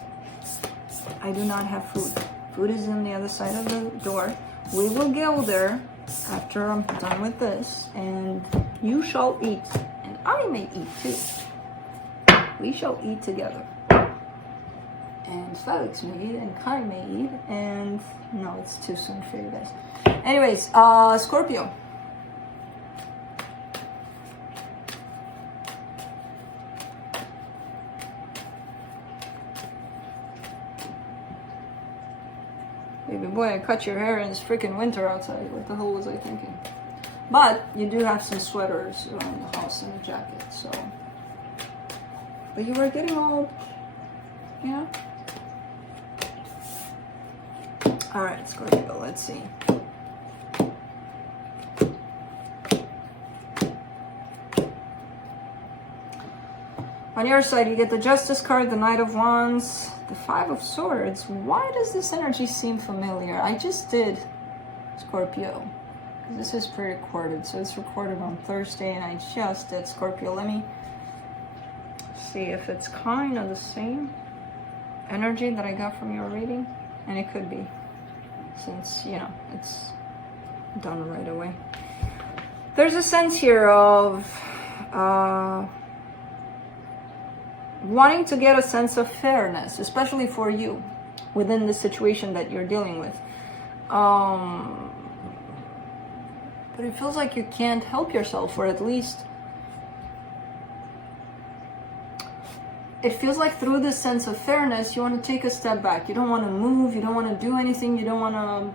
I do not have food. Food is on the other side of the door. We will go there after I'm done with this, and you shall eat. And I may eat too. We shall eat together. And Felix may eat, and Kai may eat, and no, it's too soon for you guys. Anyways, Scorpio. Baby boy, I cut your hair and it's freaking winter outside. What the hell was I thinking? But you do have some sweaters around the house and a jacket, so. But you were getting old, you know? All right, Scorpio, let's see. On your side, you get the Justice card, the Knight of Wands, the Five of Swords. Why does this energy seem familiar? I just did Scorpio. This is pre-recorded, so it's recorded on Thursday, and I just did Scorpio. Let me see if it's kind of the same energy that I got from your reading. And it could be, since, you know, it's done right away. There's a sense here of wanting to get a sense of fairness, especially for you, within the situation that you're dealing with. But it feels like you can't help yourself, or at least it feels like through this sense of fairness, you want to take a step back. You don't want to move, you don't want to do anything, you don't want to,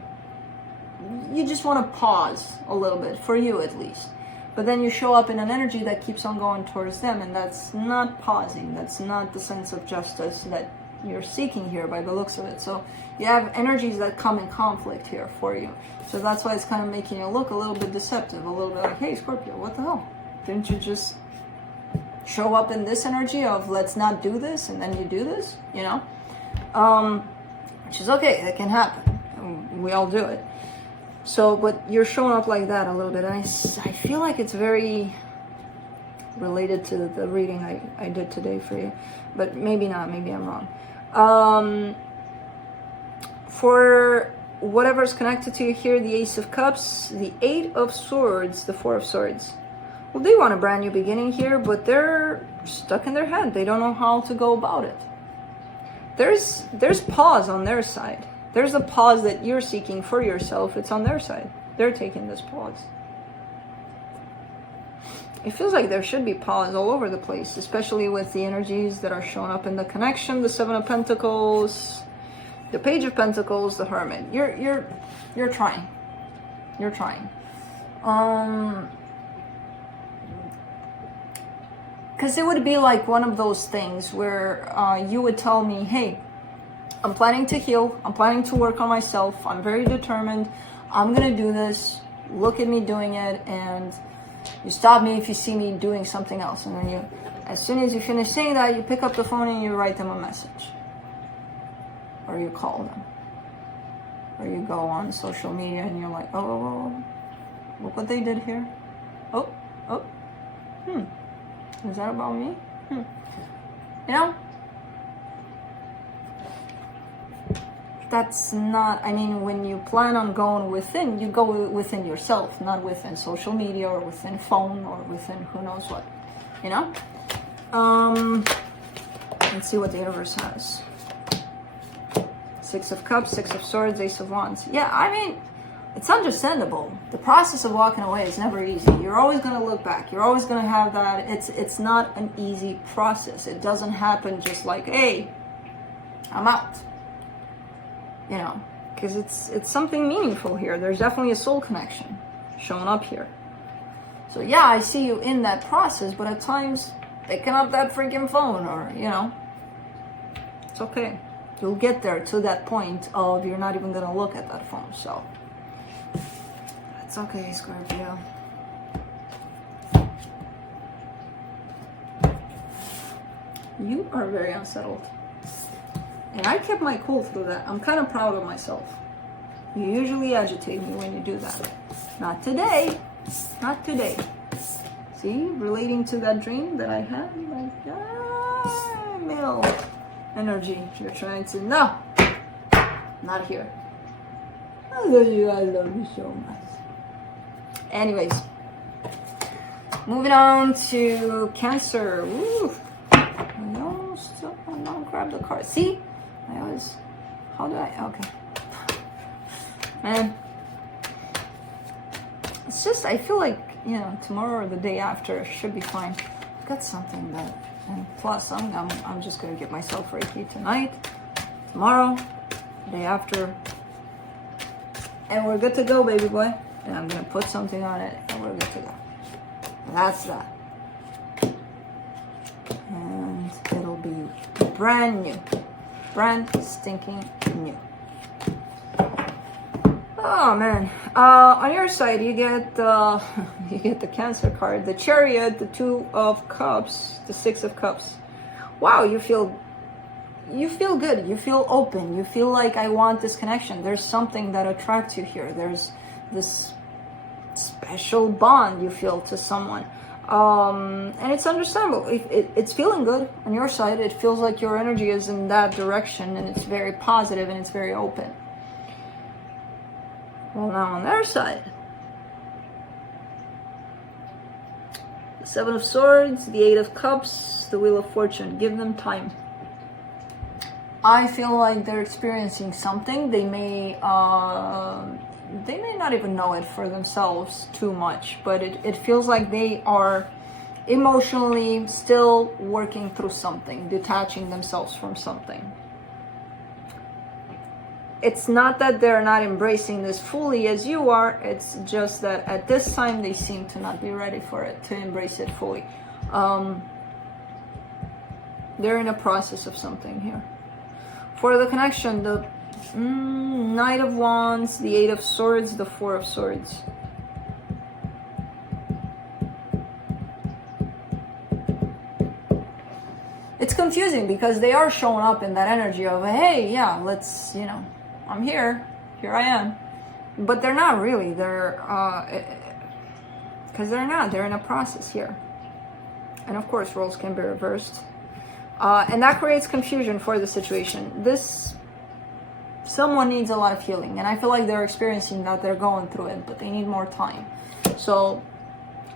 you just want to pause a little bit, for you at least. But then you show up in an energy that keeps on going towards them, and that's not pausing. That's not the sense of justice that you're seeking here by the looks of it. So you have energies that come in conflict here for you. So that's why it's kind of making you look a little bit deceptive, a little bit like, hey, Scorpio, what the hell? Didn't you just show up in this energy of let's not do this, and then you do this, you know? Which is okay, that can happen. We all do it. So, but you're showing up like that a little bit, and I feel like it's very related to the reading I did today for you, but maybe not, maybe I'm wrong. For whatever's connected to you here, the Ace of Cups, the Eight of Swords, the Four of Swords. Well, they want a brand new beginning here, but they're stuck in their head. They don't know how to go about it. There's pause on their side. There's a pause that you're seeking for yourself. It's on their side. They're taking this pause. It feels like there should be pause all over the place, especially with the energies that are showing up in the connection, the Seven of Pentacles, the Page of Pentacles, the Hermit. You're trying. You're trying. Because it would be like one of those things where you would tell me, hey, I'm planning to heal. I'm planning to work on myself. I'm very determined. I'm going to do this. Look at me doing it. And you stop me if you see me doing something else. And then you, as soon as you finish saying that, you pick up the phone and you write them a message. Or you call them. Or you go on social media and you're like, oh, look what they did here. Oh, is that about me? You know? That's not, I mean, when you plan on going within, you go within yourself, not within social media or within phone or within who knows what, you know? Let's see what the universe has. Six of Cups, Six of Swords, Ace of Wands. Yeah, I mean, it's understandable. The process of walking away is never easy. You're always going to look back. You're always going to have that. It's not an easy process. It doesn't happen just like, hey, I'm out. You know, because it's something meaningful here. There's definitely a soul connection showing up here. So yeah, I see you in that process, but at times picking up that freaking phone, or, you know, it's okay. You'll get there to that point of you're not even gonna look at that phone. So it's okay, Scorpio. You are very unsettled. And I kept my cool through that. I'm kind of proud of myself. You usually agitate me when you do that. Not today. Not today. See, relating to that dream that I had, like, male energy. You're trying to, no, not here. I love you. I love you so much. Anyways, moving on to Cancer. Woo. I almost don't grab the card. See, I always. How do I? Okay. Man, it's just I feel like, you know, tomorrow or the day after should be fine. I've got something that, and plus I'm just gonna get myself Reiki tonight, tomorrow, the day after, and we're good to go, baby boy. And I'm gonna put something on it, and we're good to go. That's that, and it'll be brand new, brand stinking new. Oh man, on your side you get you get the Cancer card, the Chariot, the Two of Cups, the Six of Cups. Wow, you feel good, you feel open, you feel like I want this connection. There's something that attracts you here. There's this special bond you feel to someone, and it's understandable. It's feeling good on your side. It feels like your energy is in that direction, and it's very positive and it's very open. Well, now on their side, the Seven of Swords, the Eight of Cups, the Wheel of Fortune. Give them time. I feel like they're experiencing something. They may not even know it for themselves too much, but it feels like they are emotionally still working through something, detaching themselves from something. It's not that they're not embracing this fully as you are, it's just that at this time they seem to not be ready for it, to embrace it fully. They're in a process of something here. For the connection, the Knight of Wands, the Eight of Swords, the Four of Swords. It's confusing because they are showing up in that energy of, hey, yeah, let's, you know, I'm here I am. But they're not really, they're, because they're in a process here. And of course, roles can be reversed. And that creates confusion for the situation. Someone needs a lot of healing, and I feel like they're experiencing that, they're going through it, but they need more time. So,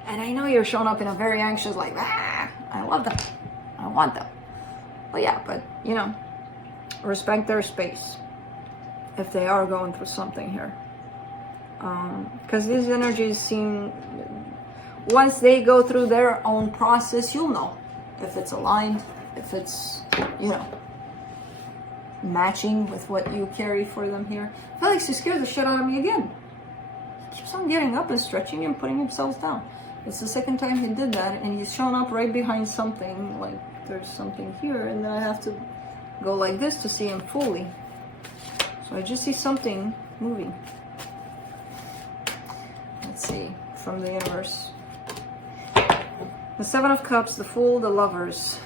and I know you're showing up in a very anxious, like, I love them, I want them. Well, yeah, but, you know, respect their space if they are going through something here. Because these energies seem, once they go through their own process, you'll know if it's aligned, if it's, you know, matching with what you carry for them here. Felix, he scares the shit out of me again. He keeps on getting up and stretching and putting himself down. It's the second time he did that, and he's shown up right behind something, like there's something here, and then I have to go like this to see him fully. So I just see something moving. Let's see, from the universe. The Seven of Cups, the Fool, the Lovers.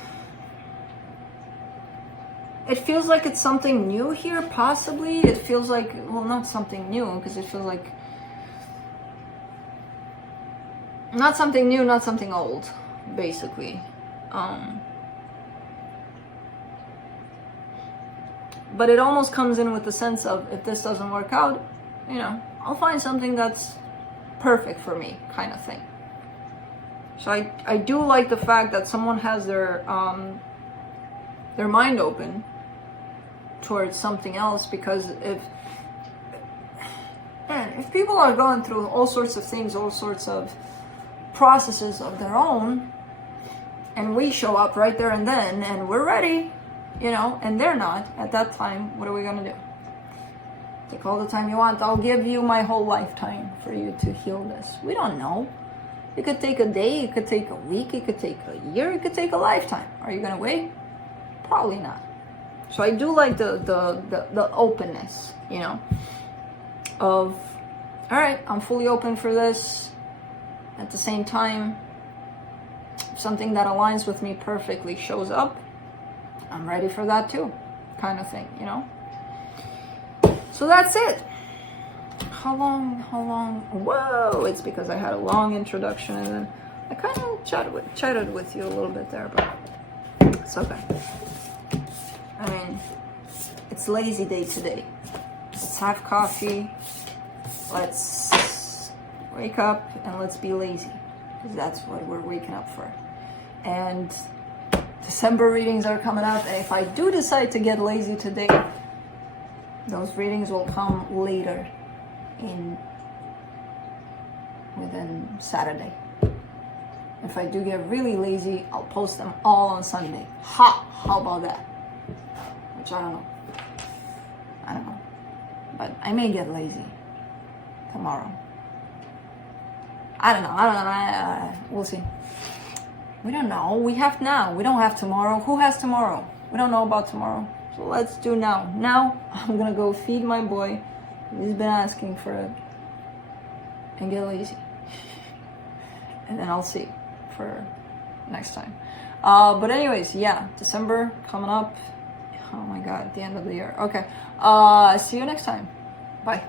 It feels like it's something new here, possibly. It feels like, well, not something new, because it feels like not something new, not something old, basically. But it almost comes in with the sense of, if this doesn't work out, you know, I'll find something that's perfect for me, kind of thing. So I do like the fact that someone has their mind open towards something else, because if people are going through all sorts of things, all sorts of processes of their own, and we show up right there and then, and we're ready, you know, and they're not at that time, what are we gonna do? Take all the time you want. I'll give you my whole lifetime for you to heal this. We don't know. It could take a day, it could take a week, it could take a year, it could take a lifetime. Are you gonna wait? Probably not. So I do like the openness, you know, of, all right, I'm fully open for this. At the same time, something that aligns with me perfectly shows up, I'm ready for that too, kind of thing, you know. So that's it. how long? Whoa, it's because I had a long introduction and then I kind of chatted with you a little bit there, but it's okay. I mean, it's lazy day today. Let's have coffee. Let's wake up and let's be lazy, because that's what we're waking up for. And December readings are coming up, and if I do decide to get lazy today, those readings will come later within Saturday. If I do get really lazy, I'll post them all on Sunday. How about that? Which I don't know. But I may get lazy tomorrow. I don't know. We'll see. We don't know. We have now. We don't have tomorrow. Who has tomorrow? We don't know about tomorrow. So let's do now. Now I'm gonna go feed my boy. He's been asking for it. And get lazy. And then I'll see for next time. But anyways, yeah, December coming up. Oh my God, the end of the year. Okay. See you next time. Bye.